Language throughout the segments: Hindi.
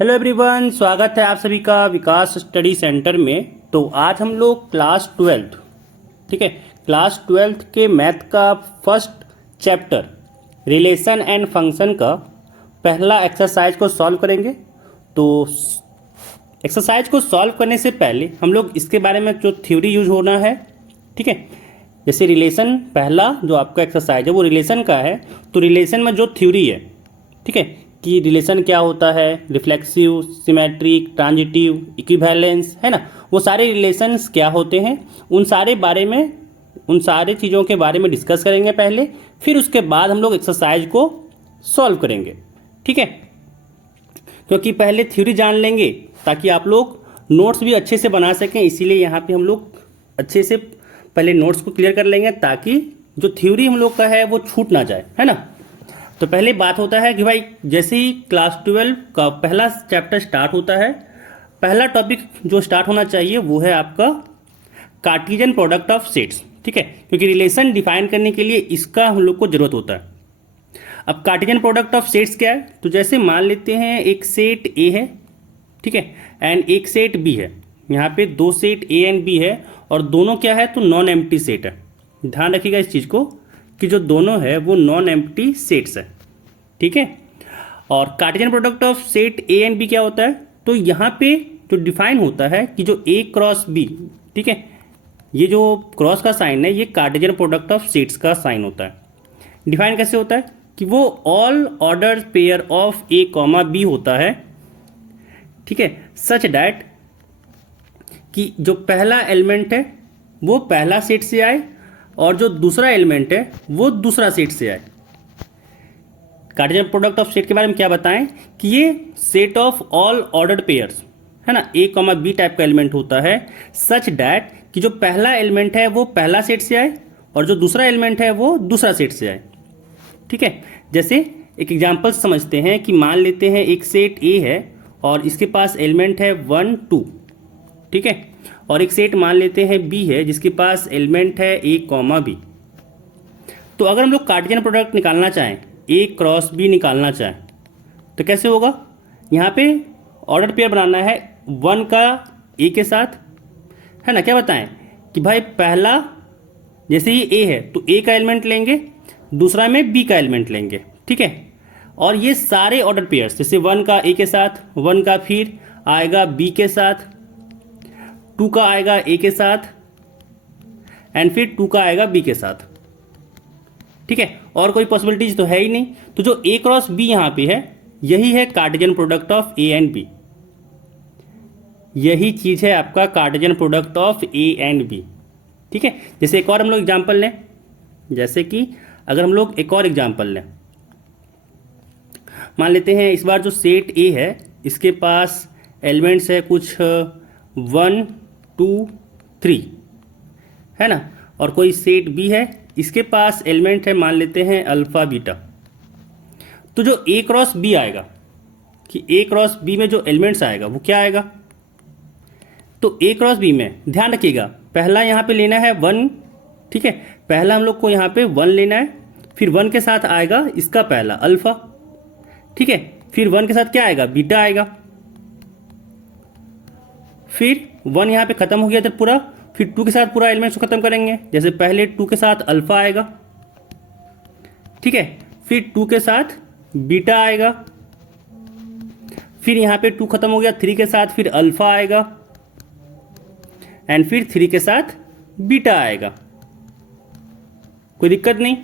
हेलो एवरीवन, स्वागत है आप सभी का विकास स्टडी सेंटर में। तो आज हम लोग क्लास ट्वेल्थ, ठीक है, क्लास ट्वेल्थ के मैथ का first chapter relation and function का पहला एक्सरसाइज को सॉल्व करेंगे। तो एक्सरसाइज को सॉल्व करने से पहले हम लोग इसके बारे में जो थ्योरी यूज होना है, ठीक है, जैसे रिलेशन पहला जो आपका एक्सरसाइज है वो रिलेशन का है। तो रिलेशन में जो थ्योरी है, ठीक है, कि रिलेशन क्या होता है, रिफ्लेक्सिव, सिमेट्रिक, ट्रांजिटिव, इक्विवेलेंस, है ना, वो सारे रिलेशंस क्या होते हैं, उन सारे चीज़ों के बारे में डिस्कस करेंगे पहले। फिर उसके बाद हम लोग एक्सरसाइज को सॉल्व करेंगे, ठीक है। क्योंकि पहले थ्योरी जान लेंगे ताकि आप लोग नोट्स भी अच्छे से बना सकें, इसीलिए यहाँ पे हम लोग अच्छे से पहले नोट्स को क्लियर कर लेंगे ताकि जो थ्योरी हम लोग का है वो छूट ना जाए, है ना। तो पहले बात होता है कि भाई जैसे ही क्लास 12 का पहला चैप्टर स्टार्ट होता है, पहला टॉपिक जो स्टार्ट होना चाहिए वो है आपका कार्टेशियन प्रोडक्ट ऑफ सेट्स, ठीक है, क्योंकि रिलेशन डिफाइन करने के लिए इसका हम लोग को जरूरत होता है। अब कार्टेशियन प्रोडक्ट ऑफ सेट्स क्या है, तो जैसे मान लेते हैं एक सेट ए है, ठीक है, एंड एक सेट बी है। यहाँ पे दो सेट ए एंड बी है और दोनों क्या है, तो नॉन एम्प्टी सेट है। ध्यान रखिएगा इस चीज़ को कि जो दोनों है वो नॉन एम्प्टी सेट्स है, ठीक है। और Cartesian product of set A and B क्या होता है, तो यहाँ पे जो डिफाइन होता है कि जो ए क्रॉस बी, ठीक है, ये जो क्रॉस का साइन है ये कार्टेशियन प्रोडक्ट ऑफ सेट्स का साइन होता है। डिफाइन कैसे होता है कि वो all order pair of A comma B होता है, ठीक है, सच डैट कि जो पहला एलिमेंट है वो पहला सेट से आए और जो दूसरा एलिमेंट है वो दूसरा सेट से आए। कार्टेशियन प्रोडक्ट ऑफ सेट के बारे में क्या बताएं कि ये set of all ordered pairs, है ना, ए कॉमा बी टाइप का एलिमेंट होता है, सच डैट कि जो पहला एलिमेंट है वो पहला सेट से आए और जो दूसरा एलिमेंट है वो दूसरा सेट से आए, ठीक है। जैसे एक एग्जांपल समझते हैं कि मान लेते हैं एक सेट ए है और इसके पास एलिमेंट है 1 2, ठीक है, और एक सेट मान लेते हैं बी है जिसके पास एलिमेंट है ए कॉमा बी। तो अगर हम लोग कार्टेशियन प्रोडक्ट निकालना चाहें, ए क्रॉस बी निकालना चाहें, तो कैसे होगा, यहाँ पे ऑर्डर पेयर बनाना है 1 का ए के साथ, है ना। क्या बताएं कि भाई पहला जैसे ही ए है तो ए का एलिमेंट लेंगे, दूसरा में बी का एलिमेंट लेंगे, ठीक है। और ये सारे ऑर्डर पेयर्स जैसे 1 का ए के साथ, 1 का फिर आएगा बी के साथ, 2 का आएगा ए के साथ एंड फिर 2 का आएगा बी के साथ, ठीक है। और कोई पॉसिबिलिटीज तो है ही नहीं। तो जो ए क्रॉस बी यहाँ पे है यही है Cartesian product of A and B, यही चीज है आपका Cartesian product of A and B, ठीक है। जैसे एक और हम लोग एग्जांपल लें, जैसे कि अगर हम लोग एक और एग्जांपल लें, मान लेते हैं इस बार जो सेट ए है इसके पास एलिमेंट्स है कुछ 1 2 3, है ना, और कोई सेट बी है इसके पास एलिमेंट है मान लेते हैं अल्फा बीटा। तो जो ए क्रॉस बी आएगा कि ए क्रॉस बी में जो एलिमेंट्स आएगा वो क्या आएगा, तो ए क्रॉस बी में ध्यान रखिएगा पहला यहाँ पे लेना है 1, ठीक है, पहला हम लोग को यहाँ पे 1 लेना है, फिर 1 के साथ आएगा इसका पहला अल्फा, ठीक है, फिर 1 के साथ क्या आएगा, बीटा आएगा, फिर 1 यहाँ पे खत्म हो गया तो पूरा, फिर 2 के साथ पूरा एलिमेंट्स को खत्म करेंगे, जैसे पहले 2 के साथ अल्फा आएगा, ठीक है, फिर 2 के साथ बीटा आएगा, फिर यहाँ पे 2 खत्म हो गया, 3 के साथ फिर अल्फा आएगा एंड फिर 3 के साथ बीटा आएगा। कोई दिक्कत नहीं,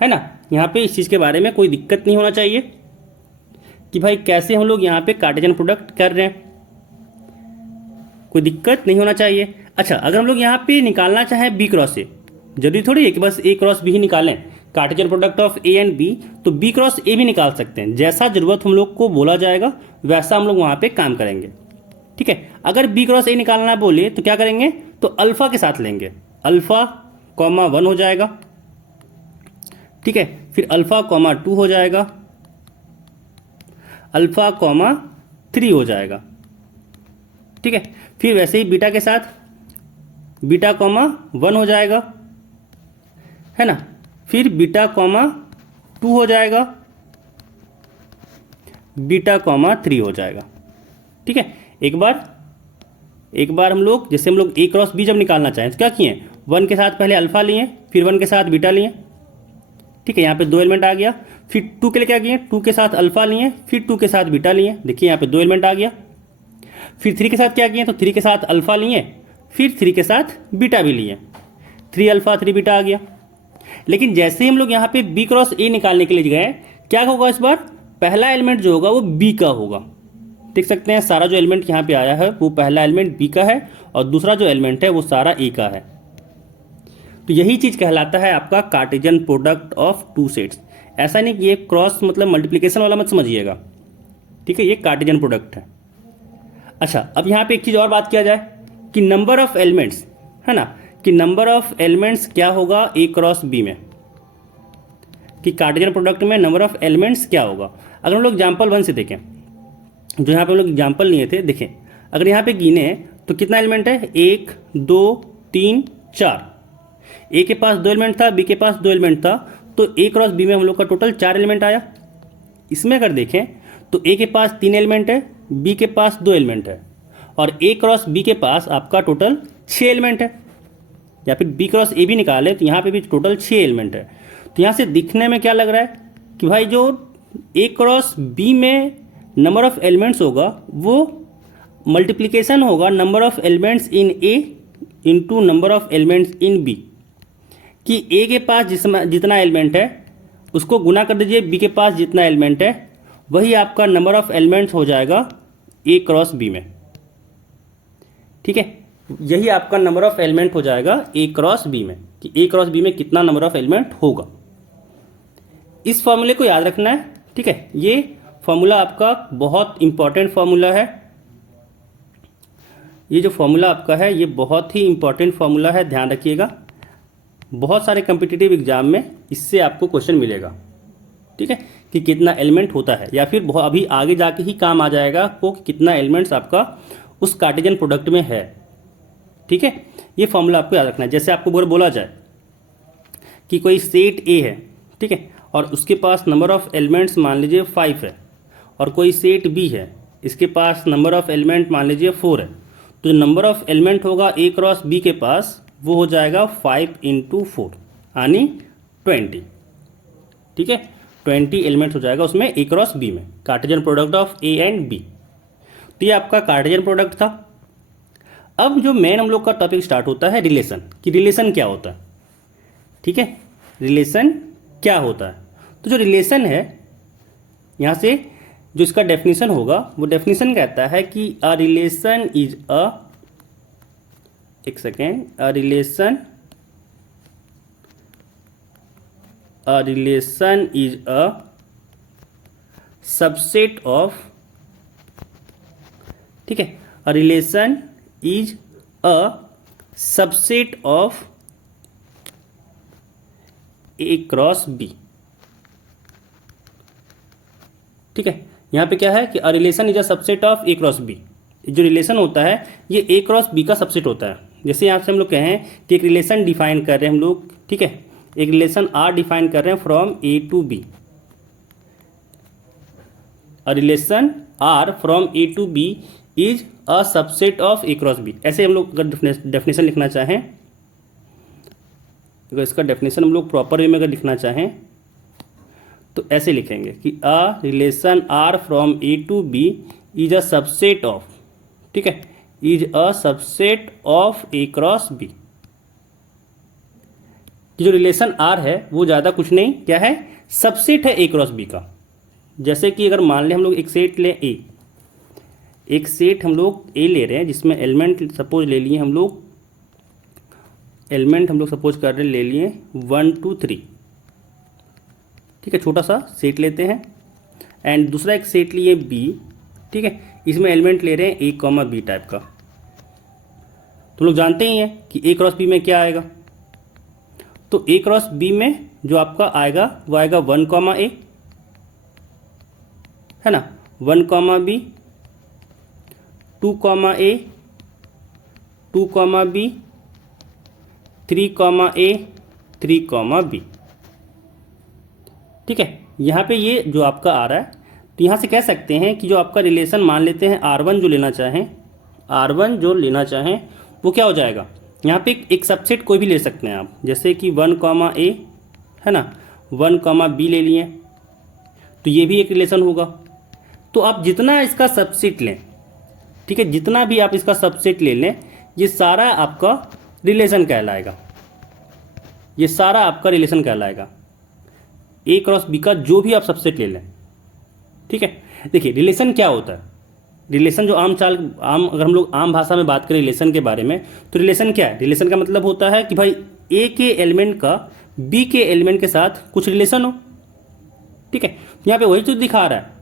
है ना। यहाँ पे इस चीज़ के बारे में कोई दिक्कत नहीं होना चाहिए कि भाई कैसे हम लोग यहाँ पे कार्टेशियन प्रोडक्ट कर रहे हैं, कोई दिक्कत नहीं होना चाहिए। अच्छा, अगर हम लोग यहाँ पे निकालना चाहें बी क्रॉस ए, जरूरी थोड़ी है कि बस ए क्रॉस बी ही निकालें, Cartesian product of A and B, तो बी क्रॉस ए भी निकाल सकते हैं। जैसा जरूरत हम लोग को बोला जाएगा वैसा हम लोग वहाँ पे काम करेंगे, ठीक है। अगर बी क्रॉस ए निकालना बोले तो क्या करेंगे, तो अल्फा के साथ लेंगे, अल्फा कॉमा 1 हो जाएगा, ठीक है, फिर अल्फा कॉमा 2 हो जाएगा, अल्फा कॉमा 3 हो जाएगा, ठीक है। फिर वैसे ही बीटा के साथ बीटा कॉमा 1 हो जाएगा, है ना, फिर बीटा कॉमा 2 हो जाएगा, बीटा कॉमा 3 हो जाएगा। ठीक है, एक बार हम लोग जैसे हम लोग ए क्रॉस बी जब निकालना चाहें तो क्या किए, 1 के साथ पहले अल्फा लिए, फिर 1 के साथ बीटा लिए। ठीक है, यहाँ पे 2 एलिमेंट आ गया। फिर 2 के लिए क्या किए, 2 के साथ अल्फा लिए, फिर 2 के साथ बीटा लिए। देखिए यहाँ पे 2 एलिमेंट आ गया। फिर 3 के साथ क्या किए, तो 3 के साथ अल्फा लिए, फिर 3 के साथ बीटा भी लिए। 3 अल्फा 3 बीटा आ गया। लेकिन जैसे ही हम लोग यहाँ पे बी क्रॉस ए निकालने के लिए गए, क्या होगा इस बार, पहला एलिमेंट जो होगा वो बी का होगा। देख सकते हैं सारा जो एलिमेंट यहाँ पे आया है वो पहला एलिमेंट बी का है और दूसरा जो एलिमेंट है वो सारा ए का है। तो यही चीज कहलाता है आपका Cartesian product of two sets. ऐसा नहीं कि ये क्रॉस मतलब मल्टीप्लिकेशन वाला मत समझिएगा। ठीक है, ये कार्टेशियन प्रोडक्ट है। अच्छा, अब यहाँ पे एक चीज और बात किया जाए कि नंबर ऑफ एलिमेंट्स, है ना, कि नंबर ऑफ एलिमेंट्स क्या होगा ए क्रॉस बी में, कि कार्टेशियन प्रोडक्ट में नंबर ऑफ एलिमेंट्स क्या होगा। अगर हम लोग एग्जाम्पल 1 से देखें, जो यहाँ पे हम लोग एग्जाम्पल लिए थे, देखें अगर यहाँ पे गिने तो कितना एलिमेंट है, 1 2 3 4। ए के पास 2 एलिमेंट था, बी के पास 2 एलिमेंट था, तो ए क्रॉस बी में हम लोग का टोटल 4 एलिमेंट आया। इसमें अगर देखें तो ए के पास 3 एलिमेंट है, बी के पास 2 एलिमेंट है, और ए क्रॉस बी के पास आपका टोटल 6 एलिमेंट है। या फिर बी क्रॉस ए भी निकाले तो यहाँ पे भी टोटल 6 एलिमेंट है। तो यहाँ से दिखने में क्या लग रहा है कि भाई जो ए क्रॉस बी में नंबर ऑफ एलिमेंट्स होगा वो मल्टीप्लिकेशन होगा number of elements in A into number of elements in B, कि ए के पास जितना एलिमेंट है उसको गुना कर दीजिए बी के पास जितना एलिमेंट है, वही आपका नंबर ऑफ एलिमेंट्स हो जाएगा ए क्रॉस बी में। ठीक है, यही आपका नंबर ऑफ एलिमेंट हो जाएगा ए क्रॉस बी में, कि ए क्रॉस बी में कितना नंबर ऑफ एलिमेंट होगा। इस फॉर्मूले को याद रखना है। ठीक है, ये फॉर्मूला आपका बहुत इंपॉर्टेंट फॉर्मूला है। ये जो फॉर्मूला आपका है ये बहुत ही इंपॉर्टेंट फॉर्मूला है, ध्यान रखिएगा। बहुत सारे कम्पिटिटिव एग्जाम में इससे आपको क्वेश्चन मिलेगा। ठीक है, कि कितना एलिमेंट होता है, या फिर अभी आगे जाके ही काम आ जाएगा आपको कि कितना एलिमेंट्स आपका उस कार्टेशियन प्रोडक्ट में है। ठीक है, ये फॉर्मूला आपको याद रखना है। जैसे आपको बोला जाए कि कोई सेट ए है, ठीक है, और उसके पास नंबर ऑफ एलिमेंट्स मान लीजिए 5 है, और कोई सेट बी है, इसके पास नंबर ऑफ एलिमेंट मान लीजिए 4 है, तो जो नंबर ऑफ एलिमेंट होगा ए क्रॉस बी के पास वो हो जाएगा 5 × 4 यानी 20। ठीक है, 20 एलिमेंट्स हो जाएगा उसमें ए क्रॉस बी में, Cartesian product of A and B. तो ये आपका कार्टेशियन प्रोडक्ट था। अब जो मेन हम लोग का टॉपिक स्टार्ट होता है रिलेशन, कि रिलेशन क्या होता है। ठीक है, रिलेशन क्या होता है। तो जो रिलेशन है, यहाँ से जो इसका डेफिनेशन होगा वो डेफिनेशन कहता है कि अ रिलेशन इज अ, एक सेकेंड, a relation is a subset of, ठीक है, a relation is a subset of A cross B. ठीक है, यहाँ पे क्या है कि a relation is a subset of A cross B. जो रिलेशन होता है ये ए क्रॉस बी का सबसेट होता है। जैसे यहाँ से हम लोग कहें कि एक रिलेशन डिफाइन कर रहे हैं हम लोग, ठीक है, एक रिलेशन आर डिफाइन कर रहे हैं from A to B. A relation R from A to B is a subset of A cross B. ऐसे हम लोग अगर डेफिनेशन लिखना चाहें, अगर इसका डेफिनेशन हम लोग प्रॉपर वे में अगर लिखना चाहें तो ऐसे लिखेंगे कि a relation R from A to B is a subset of, ठीक है, is a subset of A cross B. जो रिलेशन आर है वो ज़्यादा कुछ नहीं, क्या है, सबसेट है ए क्रॉस बी का। जैसे कि अगर मान लें हम लोग एक सेट लें ए, एक सेट हम लोग ए ले रहे हैं जिसमें एलिमेंट सपोज ले लिए हम लोग, एलिमेंट हम लोग सपोज कर रहे ले लिए 1 2 3, ठीक है, छोटा सा सेट लेते हैं। एंड दूसरा एक सेट लिए बी, ठीक है, इसमें एलिमेंट ले रहे हैं ए कॉमा बी टाइप का। तो लोग जानते ही हैं कि ए क्रॉस बी में क्या आएगा। तो ए क्रॉस बी में जो आपका आएगा वो आएगा 1 कॉमा ए, है ना, 1 कॉमा बी, 2 कॉमा ए, 2 कॉमा बी, 3 कॉमा ए, 3 कॉमा बी। ठीक है, यहाँ पे ये जो आपका आ रहा है तो यहाँ से कह सकते हैं कि जो आपका रिलेशन मान लेते हैं R1 जो लेना चाहें, R1 जो लेना चाहें वो क्या हो जाएगा, यहाँ पे एक सबसेट कोई भी ले सकते हैं आप, जैसे कि 1, A है ना, 1, B ले लिए, तो ये भी एक रिलेशन होगा। तो आप जितना इसका सबसेट लें, ठीक है, जितना भी आप इसका सबसेट ले लें, ये सारा आपका रिलेशन कहलाएगा, ये सारा आपका रिलेशन कहलाएगा, A क्रॉस B का जो भी आप सबसेट ले लें। ठीक है, देखिए रिलेशन क्या होता है, रिलेशन जो अगर हम लोग आम भाषा में बात करें रिलेशन के बारे में, तो रिलेशन क्या है, रिलेशन का मतलब होता है कि भाई ए के एलिमेंट का बी के एलिमेंट के साथ कुछ रिलेशन हो। ठीक है, यहाँ पे वही चीज़ दिखा रहा है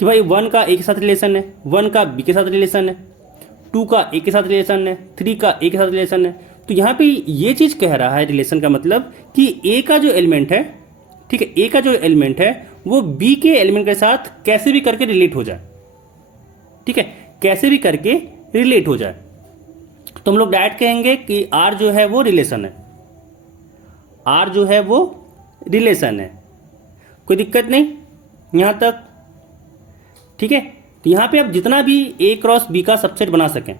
कि भाई 1 का ए के साथ रिलेशन है, 1 का बी के साथ रिलेशन है, 2 का ए के साथ रिलेशन है, 3 का ए के साथ रिलेशन है। तो यहाँ पे ये चीज़ कह रहा है रिलेशन का मतलब कि ए का जो एलिमेंट है, ठीक है, ए का जो एलिमेंट है वो बी के एलिमेंट के साथ कैसे भी करके रिलेट हो जाए। ठीक है, कैसे भी करके रिलेट हो जाए। तो हम लोग डायरेक्ट कहेंगे कि आर जो है वो रिलेशन है, आर जो है वो रिलेशन है, कोई दिक्कत नहीं यहाँ तक। ठीक है, तो यहाँ पे आप जितना भी ए क्रॉस बी का सबसेट बना सकें,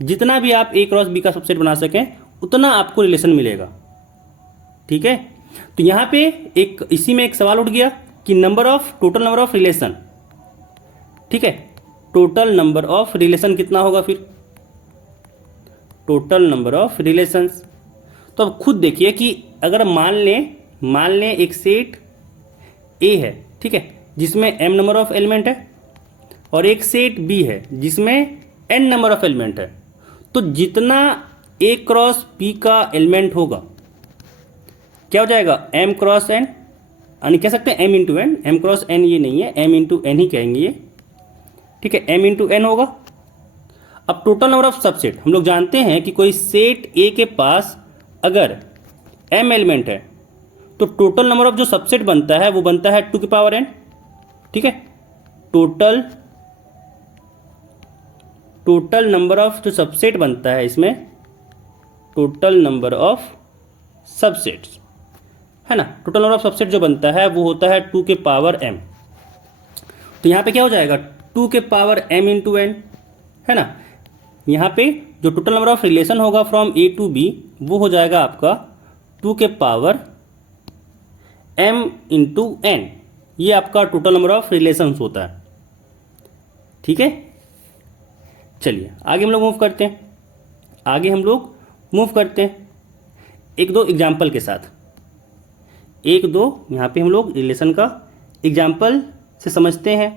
जितना भी आप ए क्रॉस बी का सबसेट बना सकें उतना आपको रिलेशन मिलेगा। ठीक है, तो यहाँ पे एक इसी में एक सवाल उठ गया कि टोटल नंबर ऑफ रिलेशन। ठीक है, टोटल नंबर ऑफ रिलेशन कितना होगा, फिर टोटल नंबर ऑफ रिलेशंस। तो अब खुद देखिए कि अगर मान लें एक सेट ए है, ठीक है, जिसमें m नंबर ऑफ एलिमेंट है, और एक सेट बी है जिसमें n नंबर ऑफ एलिमेंट है, तो जितना a क्रॉस b का एलिमेंट होगा क्या हो जाएगा, m क्रॉस n, यानी कह सकते हैं m into N, m cross n ये नहीं है, m इंटू एन ही कहेंगे ये। ठीक है, m इंटू एन होगा। अब टोटल नंबर ऑफ सबसेट, हम लोग जानते हैं कि कोई सेट A के पास अगर m एलिमेंट है तो टोटल नंबर ऑफ जो सबसेट बनता है वो बनता है 2 की पावर n। ठीक है, टोटल नंबर ऑफ जो सबसेट बनता है इसमें, टोटल नंबर ऑफ सबसेट्स है ना, टोटल नंबर ऑफ सबसेट जो बनता है वो होता है 2 के पावर m। तो यहाँ पे क्या हो जाएगा, 2 के पावर m इंटू एन है ना। यहाँ पे जो टोटल नंबर ऑफ रिलेशन होगा फ्रॉम A टू B वो हो जाएगा आपका 2 के पावर m इंटू एन, ये आपका टोटल नंबर ऑफ रिलेशंस होता है। ठीक है, चलिए आगे हम लोग मूव करते हैं, एक दो एग्जाम्पल के साथ, यहाँ पे हम लोग रिलेशन का एग्जाम्पल से समझते हैं।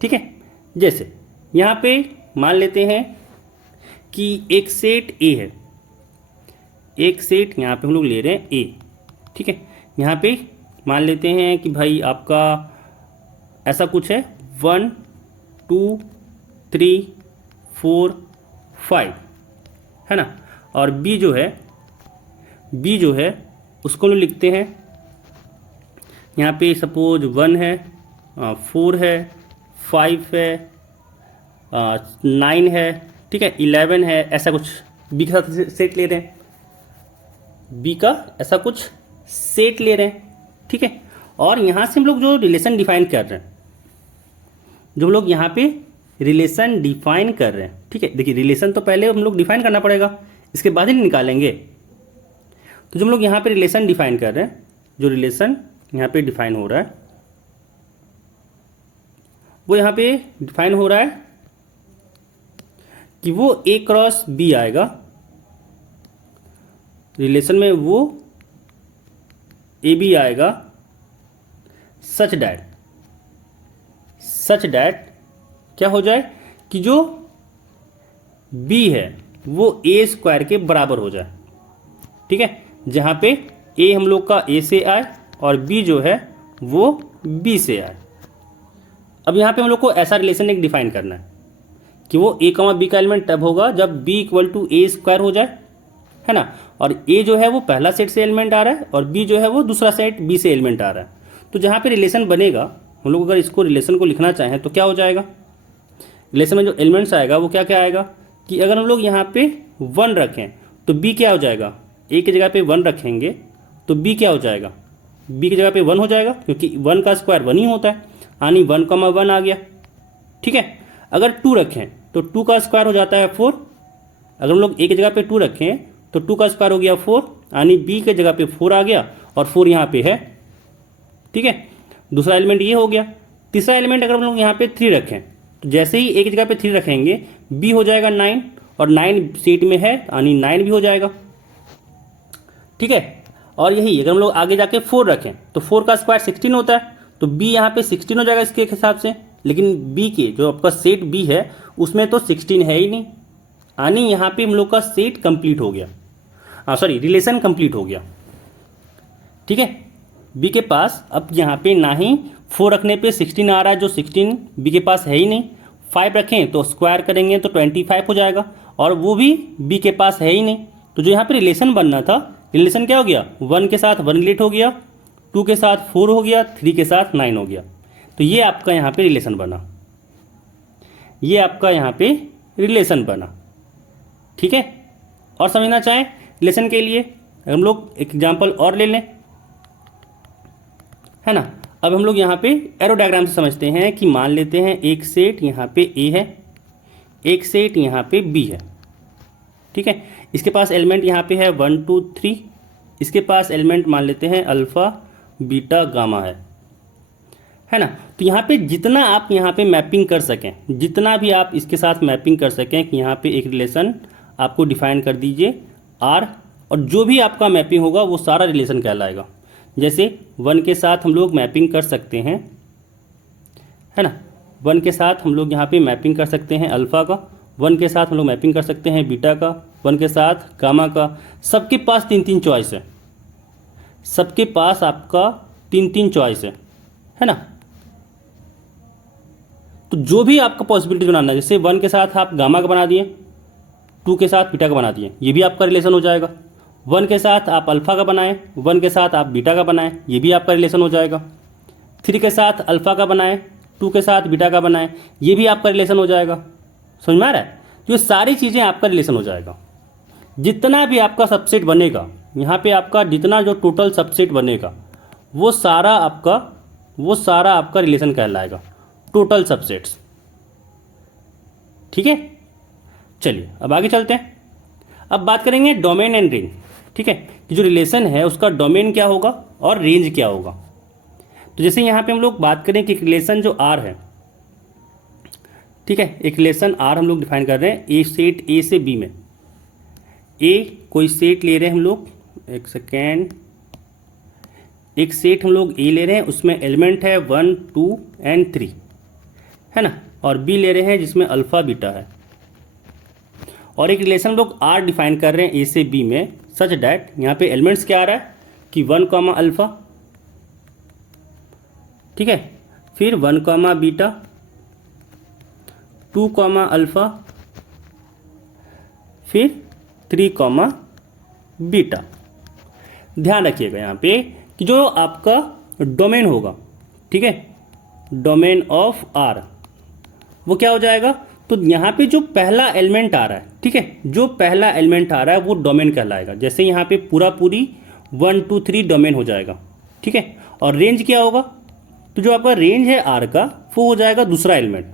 ठीक है, जैसे यहाँ पे मान लेते हैं कि एक सेट A है, एक सेट यहाँ पे हम लोग ले रहे हैं A। ठीक है, यहाँ पे मान लेते हैं कि भाई आपका ऐसा कुछ है 1 2 3 4 5 है ना, और B जो है उसको लोग लिखते हैं, यहाँ पे सपोज 1 है, 4 है, 5 है, 9 है, ठीक है, 11 है, ऐसा कुछ B के साथ सेट ले रहे हैं, B का ऐसा कुछ सेट ले रहे हैं। ठीक है, और यहाँ से हम लोग जो रिलेशन डिफाइन कर रहे हैं, जो हम लोग यहाँ पे रिलेशन डिफाइन कर रहे हैं, ठीक है, देखिए रिलेशन तो पहले हम लोग डिफाइन करना पड़ेगा, इसके बाद ही निकालेंगे। तो जो हम लोग यहाँ पे रिलेशन डिफाइन कर रहे हैं, जो रिलेशन यहाँ पे डिफाइन हो रहा है वो यहाँ पे डिफाइन हो रहा है कि वो A क्रॉस B आएगा रिलेशन में, वो AB आएगा सच डैट क्या हो जाए कि जो B है वो A स्क्वायर के बराबर हो जाए। ठीक है, जहाँ पे A हम लोग का A से आए और B जो है वो B से आए। अब यहाँ पे हम लोग को ऐसा रिलेशन एक डिफाइन करना है कि वो A कमा B का एलिमेंट तब होगा जब B equal to A square हो जाए, है ना, और A जो है वो पहला सेट से एलिमेंट आ रहा है और B जो है वो दूसरा सेट B से एलिमेंट आ रहा है। तो जहाँ पे रिलेशन बनेगा, हम लोग अगर इसको रिलेशन को लिखना चाहें तो क्या हो जाएगा, रिलेशन में जो एलिमेंट्स आएगा वो क्या क्या आएगा कि अगर हम लोग यहाँ पे 1 रखें तो B क्या हो जाएगा, A की जगह पे 1 रखेंगे तो B क्या हो जाएगा, B की जगह पे 1 हो जाएगा, क्योंकि 1 का स्क्वायर 1 ही होता है। यानी 1,1 आ गया। ठीक है, अगर 2 रखें तो 2 का स्क्वायर हो जाता है 4। अगर हम लोग ए की जगह पे 2 रखें तो 2 का स्क्वायर हो गया 4, यानी बी के जगह पे 4 आ गया और 4 यहाँ पे है। ठीक है, दूसरा एलिमेंट ये हो गया। तीसरा एलिमेंट अगर हम लोग यहाँ पे 3 रखें तो जैसे ही ए की जगह पे 3 रखेंगे बी हो जाएगा 9, और 9 सीट में है यानी 9 भी हो जाएगा। ठीक है, और यही अगर हम लोग आगे जाके 4 रखें तो 4 का स्क्वायर 16 होता है, तो बी यहाँ पे 16 हो जाएगा इसके हिसाब से। लेकिन बी के जो आपका सेट बी है उसमें तो 16 है ही नहीं, यानी यहाँ पे हम लोग का सेट कंप्लीट हो गया, सॉरी रिलेशन कंप्लीट हो गया। ठीक है, बी के पास अब यहाँ पे ना ही 4 रखने पे 16 आ रहा है, जो 16 बी के पास है ही नहीं। 5 रखें तो स्क्वायर करेंगे तो 25 हो जाएगा, और वो भी बी के पास है ही नहीं। तो जो यहाँ पे रिलेशन बनना था, रिलेशन क्या हो गया, 1 के साथ 1 रिलेट हो गया, 2 के साथ 4 हो गया, 3 के साथ 9 हो गया। तो ये आपका यहाँ पे रिलेशन बना, ये आपका यहाँ पे रिलेशन बना। ठीक है, और समझना चाहें रिलेशन के लिए हम लोग एग्जाम्पल और ले लें, है ना। अब हम लोग यहाँ पे एरो डायग्राम से समझते हैं कि मान लेते हैं एक सेट यहाँ पे ए है, एक सेट यहाँ पे बी है। ठीक है, इसके पास एलिमेंट यहाँ पे है 1 2 3, इसके पास एलिमेंट मान लेते हैं अल्फ़ा बीटा गामा है ना। तो यहाँ पे जितना आप यहाँ पे मैपिंग कर सकें, जितना भी आप इसके साथ मैपिंग कर सकें कि यहाँ पे एक रिलेशन आपको डिफाइन कर दीजिए आर, और जो भी आपका मैपिंग होगा वो सारा रिलेशन कहलाएगा। जैसे 1 के साथ हम लोग मैपिंग कर सकते हैं, है ना, 1 के साथ हम लोग यहाँ पे मैपिंग कर सकते हैं अल्फ़ा का, 1 के साथ हम लोग मैपिंग कर सकते हैं बीटा का, 1 के साथ गामा का। सबके पास 3 चॉइस है, सबके पास आपका 3 चॉइस है ना। तो जो भी आपका पॉसिबिलिटी बनाना है, जैसे 1 के साथ आप गामा का बना दिए, 2 के साथ बीटा का बना दिए, ये भी आपका रिलेशन हो जाएगा। 1 के साथ आप अल्फ़ा का बनाएं, 1 के साथ आप बीटा का बनाएं, ये भी आपका रिलेशन हो जाएगा। 3 के साथ अल्फ़ा का बनाएं, 2 के साथ बीटा का बनाएं, ये भी आपका रिलेशन हो जाएगा। समझ में आ रहा है, तो ये सारी चीज़ें आपका रिलेशन हो जाएगा। जितना भी आपका सबसेट बनेगा यहाँ पे, आपका जितना जो टोटल सबसेट बनेगा वो सारा आपका रिलेशन कहलाएगा, टोटल सबसेट्स। ठीक है, चलिए अब आगे चलते हैं। अब बात करेंगे डोमेन एंड रेंज। ठीक है, कि जो रिलेशन है उसका डोमेन क्या होगा और रेंज क्या होगा। तो जैसे यहाँ पे हम लोग बात करें कि रिलेशन जो आर है, ठीक है, एक रिलेशन आर हम लोग डिफाइन कर रहे हैं, ए सेट ए से बी में, ए कोई सेट ले रहे हैं हम लोग, एक सेकेंड, एक सेट हम लोग ए ले रहे हैं, उसमें एलिमेंट है 1 2 एंड 3, है ना, और बी ले रहे हैं जिसमें अल्फ़ा बीटा है। और एक रिलेशन हम लोग आर डिफाइन कर रहे हैं ए से बी में, सच डैट यहाँ पे एलिमेंट्स क्या आ रहा है कि 1 कॉमा अल्फ़ा, ठीक है, फिर 1 कॉमा बीटा, 2 कॉमा अल्फ़ा, फिर 3 कॉमा बीटा। ध्यान रखिएगा यहाँ पे कि जो आपका डोमेन होगा, ठीक है, डोमेन ऑफ आर, वो क्या हो जाएगा, तो यहाँ पे जो पहला एलिमेंट आ रहा है, ठीक है, जो पहला एलिमेंट आ रहा है वो डोमेन कहलाएगा। जैसे यहाँ पे पूरी 1 2 3 डोमेन हो जाएगा। ठीक है, और रेंज क्या होगा, तो जो आपका रेंज है आर का वो हो जाएगा दूसरा एलिमेंट,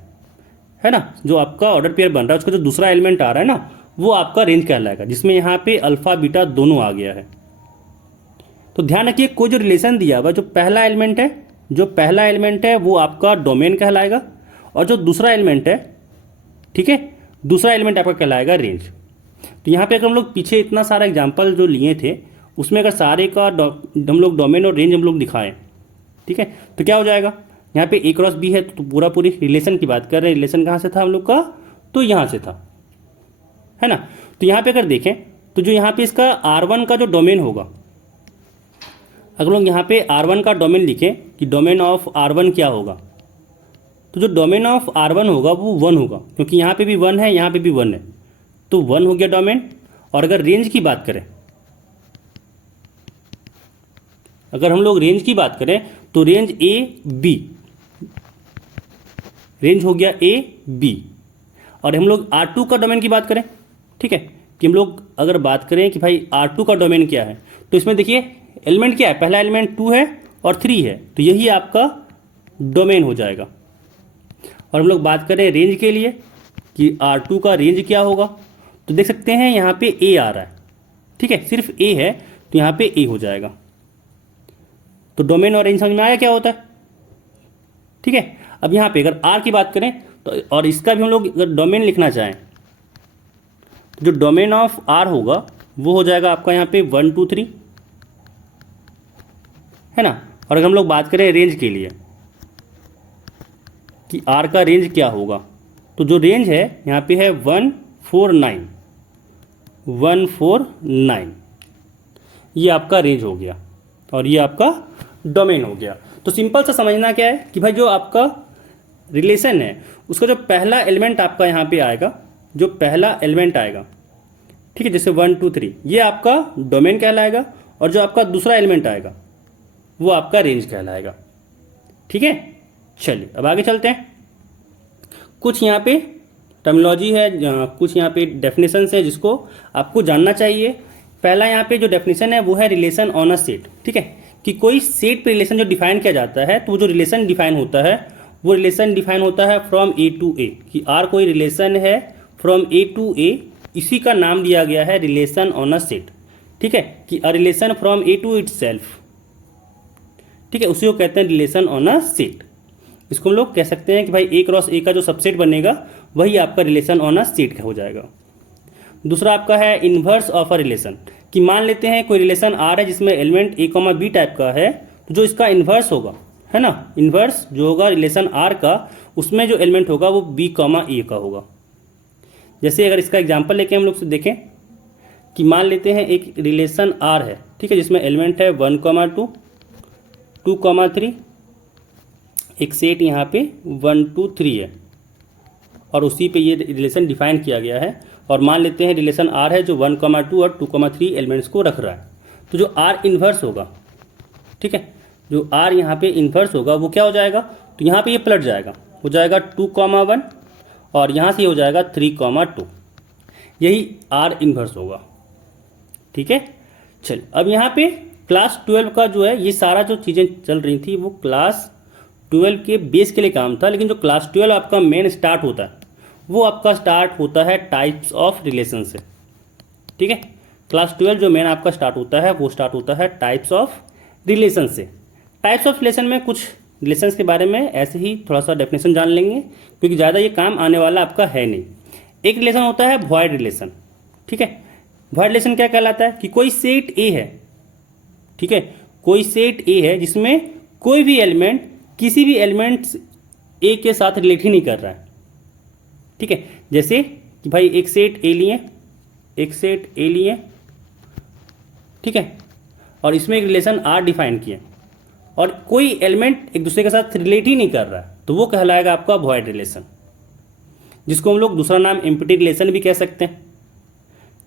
है ना, जो आपका ऑर्डर पेयर बन रहा है उसका जो दूसरा एलिमेंट आ रहा है ना, वो आपका रेंज कहलाएगा, जिसमें यहाँ पे अल्फ़ा बीटा दोनों आ गया है। तो ध्यान रखिए, कोई जो रिलेशन दिया हुआ, जो पहला एलिमेंट है वो आपका डोमेन कहलाएगा, और जो दूसरा एलिमेंट है, ठीक है, दूसरा एलिमेंट आपका कहलाएगा रेंज। तो यहाँ पे अगर हम लोग पीछे इतना सारा एग्जांपल जो लिए थे उसमें अगर सारे का हम लोग डोमेन और रेंज हम लोग दिखाएं, ठीक है, तो क्या हो जाएगा, यहाँ पे ए क्रॉस बी है तो पूरी रिलेशन की बात कर रहे हैं। रिलेशन कहाँ से था हम लोग का, तो यहाँ से था, है ना। तो यहाँ पे अगर देखें तो जो यहाँ पे इसका R1 का जो डोमेन होगा, अगर लोग यहाँ पे R1 का डोमेन लिखें कि डोमेन ऑफ R1 क्या होगा, तो जो डोमेन ऑफ R1 होगा वो 1 होगा, क्योंकि यहाँ पे भी 1 है, यहाँ पे भी 1 है, तो 1 हो गया डोमेन। और अगर रेंज की बात करें, अगर हम लोग रेंज की बात करें तो रेंज ए बी, रेंज हो गया ए बी। और हम लोग R2 का डोमेन की बात करें, ठीक है, कि हम लोग अगर बात करें कि भाई R2 का डोमेन क्या है, तो इसमें देखिए एलिमेंट क्या है, पहला एलिमेंट 2 है और 3 है, तो यही आपका डोमेन हो जाएगा। और हम लोग बात करें रेंज के लिए कि R2 का रेंज क्या होगा, तो देख सकते हैं यहाँ पे A आ रहा है, ठीक है, सिर्फ A है तो यहाँ पे A हो जाएगा। तो डोमेन और रेंज समझ में आया क्या होता है, ठीक है। अब यहाँ पे अगर R की बात करें तो, और इसका भी हम लोग अगर डोमेन लिखना चाहें तो जो डोमेन ऑफ R होगा वो हो जाएगा आपका यहाँ पे 1 2 3, है ना। और अगर हम लोग बात करें रेंज के लिए कि R का रेंज क्या होगा, तो जो रेंज है यहाँ पे है 149, 149, ये आपका रेंज हो गया और ये आपका डोमेन हो गया। तो सिंपल सा समझना क्या है कि भाई जो आपका रिलेशन है उसका जो पहला एलिमेंट आपका यहाँ पे आएगा, जो पहला एलिमेंट आएगा, ठीक है, जैसे 1 2 3, ये आपका डोमेन कहलाएगा, और जो आपका दूसरा एलिमेंट आएगा वो आपका रेंज कहलाएगा, ठीक है। चलिए अब आगे चलते हैं। कुछ यहाँ पे टर्मिनोलॉजी है, कुछ यहाँ पे डेफिनेशंस है जिसको आपको जानना चाहिए। पहला यहाँ पे जो डेफिनेशन है वो है रिलेशन ऑन अ सेट, ठीक है, कि कोई सेट पे रिलेशन जो डिफाइन किया जाता है तो वो जो रिलेशन डिफाइन होता है वो रिलेशन डिफाइन होता है फ्रॉम ए टू ए, कि आर कोई रिलेशन है फ्रॉम ए टू ए, इसी का नाम दिया गया है रिलेशन ऑन अ सेट, ठीक है, कि a relation from A to itself, ठीक है, उसी को कहते हैं रिलेशन ऑन अ सेट। इसको हम लोग कह सकते हैं कि भाई ए क्रॉस ए का जो सबसेट बनेगा वही आपका रिलेशन ऑन अ सेट का हो जाएगा। दूसरा आपका है इन्वर्स ऑफ अ रिलेशन, कि मान लेते हैं कोई रिलेशन आर है जिसमें एलिमेंट ए कॉमा बी टाइप का है, तो जो इसका इन्वर्स होगा, है ना, इन्वर्स जो होगा रिलेशन आर का, उसमें जो एलिमेंट होगा वो बी कॉमा ए का होगा। जैसे अगर इसका एग्जांपल लेके हम लोग से देखें कि मान लेते हैं एक रिलेशन आर है, ठीक है, जिसमें एलिमेंट है 1 कॉमा 2, 2 कॉमा 3, एक सेट यहाँ पे 1 2 3 है और उसी पे ये रिलेशन डिफाइन किया गया है। और मान लेते हैं रिलेशन आर है जो 1 कॉमा 2 और 2 कॉमा 3 एलिमेंट्स को रख रहा है, तो जो आर इन्वर्स होगा, ठीक है, जो आर यहाँ पे इन्वर्स होगा वो क्या हो जाएगा, तो यहाँ पे ये पलट जाएगा, हो जाएगा 2 कॉमा 1 और यहाँ से हो जाएगा 3 कॉमा 2, यही आर इन्वर्स होगा, ठीक है। चलिए अब यहाँ पे क्लास 12 का जो है ये सारा जो चीज़ें चल रही थी वो क्लास 12 के बेस के लिए काम था, लेकिन जो क्लास 12 आपका मेन स्टार्ट होता है वो आपका स्टार्ट होता है टाइप्स ऑफ रिलेशन से, ठीक है। क्लास 12 जो मेन आपका स्टार्ट होता है वो स्टार्ट होता है टाइप्स ऑफ रिलेशन से। टाइप्स ऑफ रिलेशन में कुछ रिलेशंस के बारे में ऐसे ही थोड़ा सा डेफिनेशन जान लेंगे, क्योंकि ज़्यादा ये काम आने वाला आपका है नहीं। एक रिलेशन होता है वॉइड रिलेशन, ठीक है। वॉइड रिलेशन क्या कहलाता है कि कोई सेट ए है, ठीक है, कोई सेट ए है जिसमें कोई भी एलिमेंट किसी भी एलिमेंट ए के साथ रिलेट ही नहीं कर रहा है, ठीक है। जैसे कि भाई एक सेट ए लिए, एक सेट ए लिए, ठीक है, और इसमें एक रिलेशन आर डिफाइन किए और कोई एलिमेंट एक दूसरे के साथ रिलेट ही नहीं कर रहा है, तो वो कहलाएगा आपका वॉइड रिलेशन, जिसको हम लोग दूसरा नाम एम्प्टी रिलेशन भी कह सकते हैं।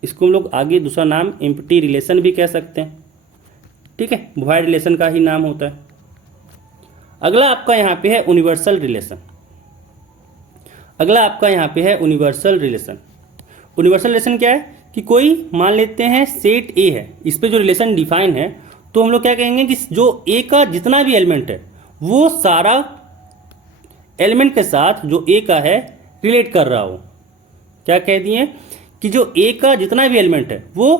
इसको हम लोग आगे दूसरा नाम एम्प्टी रिलेशन भी कह सकते हैं, ठीक है, वॉइड रिलेशन का ही नाम होता है। अगला आपका यहाँ पे है यूनिवर्सल रिलेशन। अगला आपका यहाँ पे है यूनिवर्सल रिलेशन। यूनिवर्सल रिलेशन क्या है कि कोई मान लेते हैं सेट ए है, इस पे जो रिलेशन डिफाइन है, तो हम लोग क्या कहेंगे कि जो ए का जितना भी एलिमेंट है वो सारा एलिमेंट के साथ जो ए का है रिलेट कर रहा हो। क्या कह दिए कि जो ए का जितना भी एलिमेंट है वो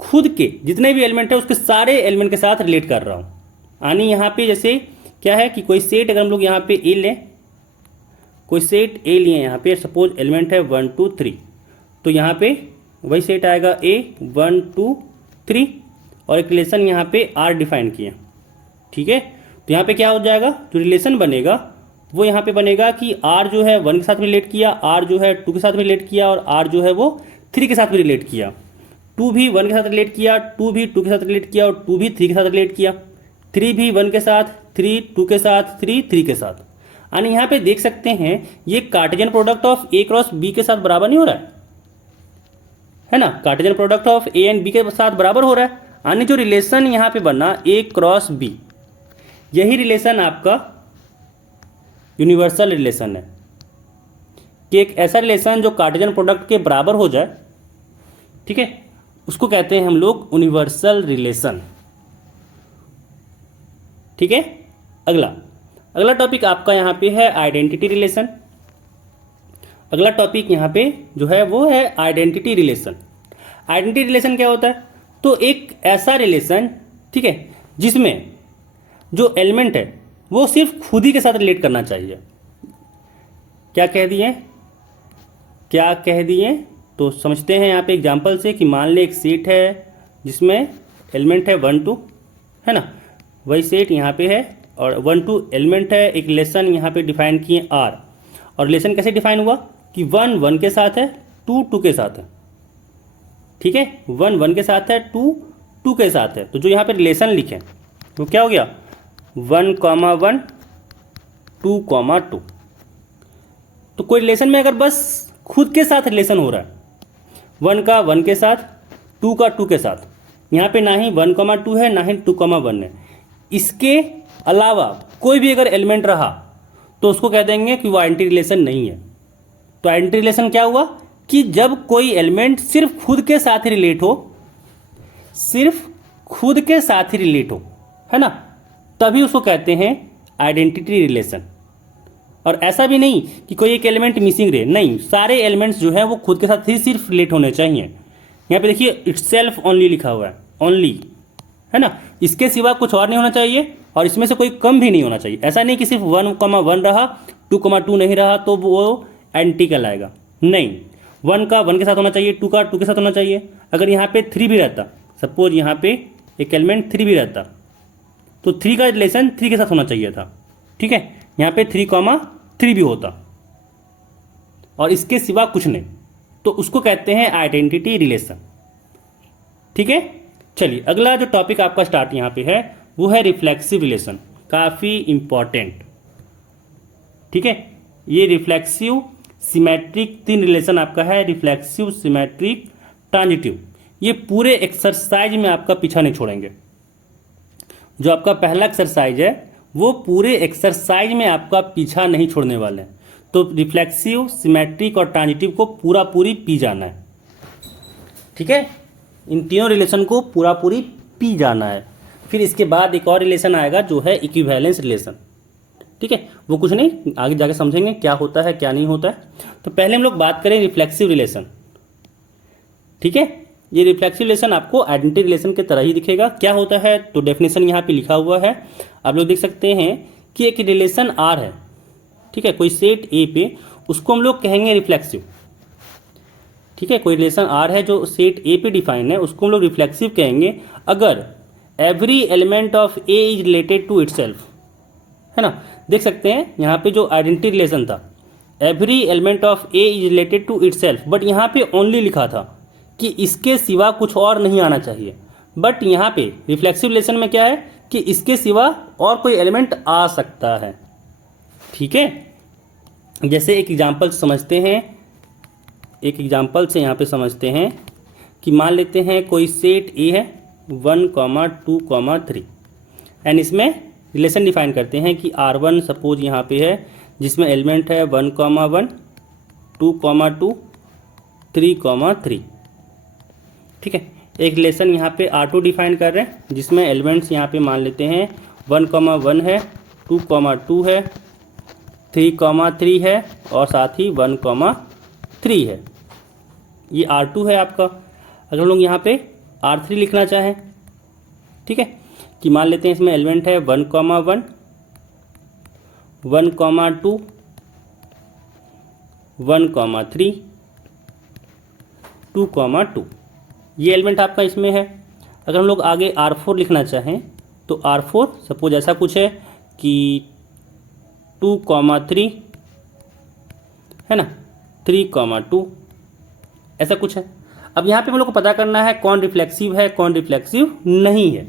खुद के जितने भी एलिमेंट है उसके सारे एलिमेंट के साथ रिलेट कर रहा हो। यानी यहाँ पे जैसे क्या है कि कोई सेट अगर हम लोग यहाँ पे ए लें, कोई सेट ए लिए यहाँ पे, सपोज एलिमेंट है 1 2 3, तो यहाँ पे वही सेट आएगा ए 1 2 3 और एक रिलेशन यहाँ पे आर डिफाइन किए, ठीक है। तो यहाँ पे क्या हो जाएगा, जो रिलेशन बनेगा वो यहाँ पे बनेगा कि आर जो है 1 के साथ रिलेट किया, आर जो है 2 के साथ रिलेट किया और आर जो है वो 3 के साथ भी रिलेट किया, 2 भी 1 के साथ रिलेट किया, 2 भी 2 के साथ रिलेट किया और 2 भी 3 के साथ रिलेट किया, 3 भी 1 के साथ, 3 2 के साथ, 3 3 के साथ। यानी यहाँ पे देख सकते हैं ये Cartesian product of A cross B के साथ बराबर नहीं हो रहा है ना, Cartesian product of A and B के साथ बराबर हो रहा है। यानी जो रिलेशन यहाँ पे बना ए क्रॉस बी, यही रिलेशन आपका यूनिवर्सल रिलेशन है, कि एक ऐसा रिलेशन जो कार्टेशियन प्रोडक्ट के बराबर हो जाए, ठीक है, उसको कहते हैं हम लोग यूनिवर्सल रिलेशन, ठीक है। अगला अगला टॉपिक आपका यहाँ पे है आइडेंटिटी रिलेशन। अगला टॉपिक यहाँ पे जो है वो है आइडेंटिटी रिलेशन। आइडेंटिटी रिलेशन क्या होता है? तो एक ऐसा रिलेशन, ठीक है, जिसमें जो एलिमेंट है वो सिर्फ खुद ही के साथ रिलेट करना चाहिए। क्या कह दिए? क्या कह दिए? तो समझते हैं यहाँ पे एग्जांपल से कि मान ले एक सेट है जिसमें एलिमेंट है 1 2, है ना, वही सेट यहाँ पे है और 1 2 एलिमेंट है। एक रिलेशन यहाँ पे डिफाइन किए R, और रिलेशन कैसे डिफाइन हुआ कि 1 1 के साथ है, 2 2 के साथ है, ठीक है, 1 1 के साथ है, 2 2 के साथ है। तो जो यहाँ पे रिलेशन लिखे वो क्या हो गया? 1 1 2 2। तो कोई रिलेशन में अगर बस खुद के साथ रिलेशन हो रहा है, 1 का 1 के साथ, 2 का 2 के साथ, यहाँ पे ना ही 1 2 है ना ही 2 1 है, इसके अलावा कोई भी अगर एलिमेंट रहा तो उसको कह देंगे कि वो आइडेंटिटी रिलेशन नहीं है। तो आइडेंटिटी रिलेशन क्या हुआ कि जब कोई एलिमेंट सिर्फ खुद के साथ ही रिलेट हो, सिर्फ खुद के साथ ही रिलेट हो, है ना, तभी उसको कहते हैं आइडेंटिटी रिलेशन। और ऐसा भी नहीं कि कोई एक एलिमेंट मिसिंग रहे, नहीं, सारे एलिमेंट्स जो है वो खुद के साथ ही सिर्फ रिलेट होने चाहिए। यहाँ पे देखिए इटसेल्फ ओनली लिखा हुआ है, ओनली, है ना, इसके सिवा कुछ और नहीं होना चाहिए और इसमें से कोई कम भी नहीं होना चाहिए। ऐसा नहीं कि सिर्फ 1 1 रहा, 2 2 नहीं रहा तो वो आइडेंटिटी कहलाएगा, नहीं, 1 का 1 के साथ होना चाहिए, 2 का 2 के साथ होना चाहिए। अगर यहाँ पे 3 भी रहता, सपोज यहाँ पे एक एलिमेंट 3 भी रहता तो 3 का रिलेशन 3 के साथ होना चाहिए था, ठीक है, यहाँ पे 3 3 भी होता और इसके सिवा कुछ नहीं, तो उसको कहते हैं आइडेंटिटी रिलेशन, ठीक है। चलिए अगला जो टॉपिक आपका स्टार्ट यहाँ पे है वो है रिफ्लेक्सिव रिलेशन, काफ़ी इंपॉर्टेंट, ठीक है। ये रिफ्लेक्सिव सिमेट्रिक 3 रिलेशन आपका है, रिफ्लेक्सिव सिमेट्रिक ट्रांजिटिव। ये पूरे एक्सरसाइज में आपका पीछा नहीं छोड़ेंगे। जो आपका पहला एक्सरसाइज है वो पूरे एक्सरसाइज में आपका पीछा नहीं छोड़ने वाले हैं। तो रिफ्लेक्सिव सिमेट्रिक और ट्रांजिटिव को पूरी पी जाना है, ठीक है, इन तीनों रिलेशन को पूरी पी जाना है। फिर इसके बाद एक और रिलेशन आएगा जो है इक्विवेलेंस रिलेशन, ठीक है, वो कुछ नहीं, आगे जाके समझेंगे क्या होता है क्या नहीं होता है। तो पहले हम लोग बात करें रिफ्लेक्सिव रिलेशन, ठीक है। ये रिफ्लेक्सिव रिलेशन आपको आइडेंटिटी रिलेशन के तरह ही दिखेगा। क्या होता है? तो डेफिनेशन यहाँ पे लिखा हुआ है, आप लोग देख सकते हैं कि एक रिलेशन R है, ठीक है, कोई सेट A पे, उसको हम लोग कहेंगे रिफ्लेक्सिव, ठीक है। कोई रिलेशन R है जो सेट A पे डिफाइन है, उसको हम लोग रिफ्लेक्सिव कहेंगे अगर every element of A is related to itself, है ना। देख सकते हैं यहाँ पे जो आइडेंटिटी रिलेशन था, every element of A is related to itself, but यहाँ पे ओनली लिखा था कि इसके सिवा कुछ और नहीं आना चाहिए। बट यहाँ पे रिफ्लेक्सिव रिलेशन में क्या है कि इसके सिवा और कोई एलिमेंट आ सकता है, ठीक है। जैसे एक एग्जांपल समझते हैं, एक एग्जांपल से यहाँ पे समझते हैं कि मान लेते हैं कोई सेट A है 1 2 3 एंड इसमें रिलेशन डिफाइन करते हैं कि R1 सपोज यहाँ पे है जिसमें एलिमेंट है 1 1 2 2 3 3, ठीक है। एक रिलेशन यहाँ पे R2 डिफाइन कर रहे हैं जिसमें एलिमेंट्स यहाँ पे मान लेते हैं 1 1 है, 2 2 है, 3 3 है और साथ ही 1 3 है। ये R2 है आपका। अगर हम लोग यहाँ पे R3 लिखना चाहें, ठीक है, कि मान लेते हैं इसमें एलिमेंट है 1 1 1 2 1 3 2 2, ये एलिमेंट आपका इसमें है। अगर हम लोग आगे R4 लिखना चाहें तो R4 सपोज ऐसा कुछ है कि 2 3, है ना, 3 2, ऐसा कुछ है। अब यहाँ पे हम लोग को पता करना है कौन रिफ्लेक्सिव है कौन रिफ्लेक्सिव नहीं है।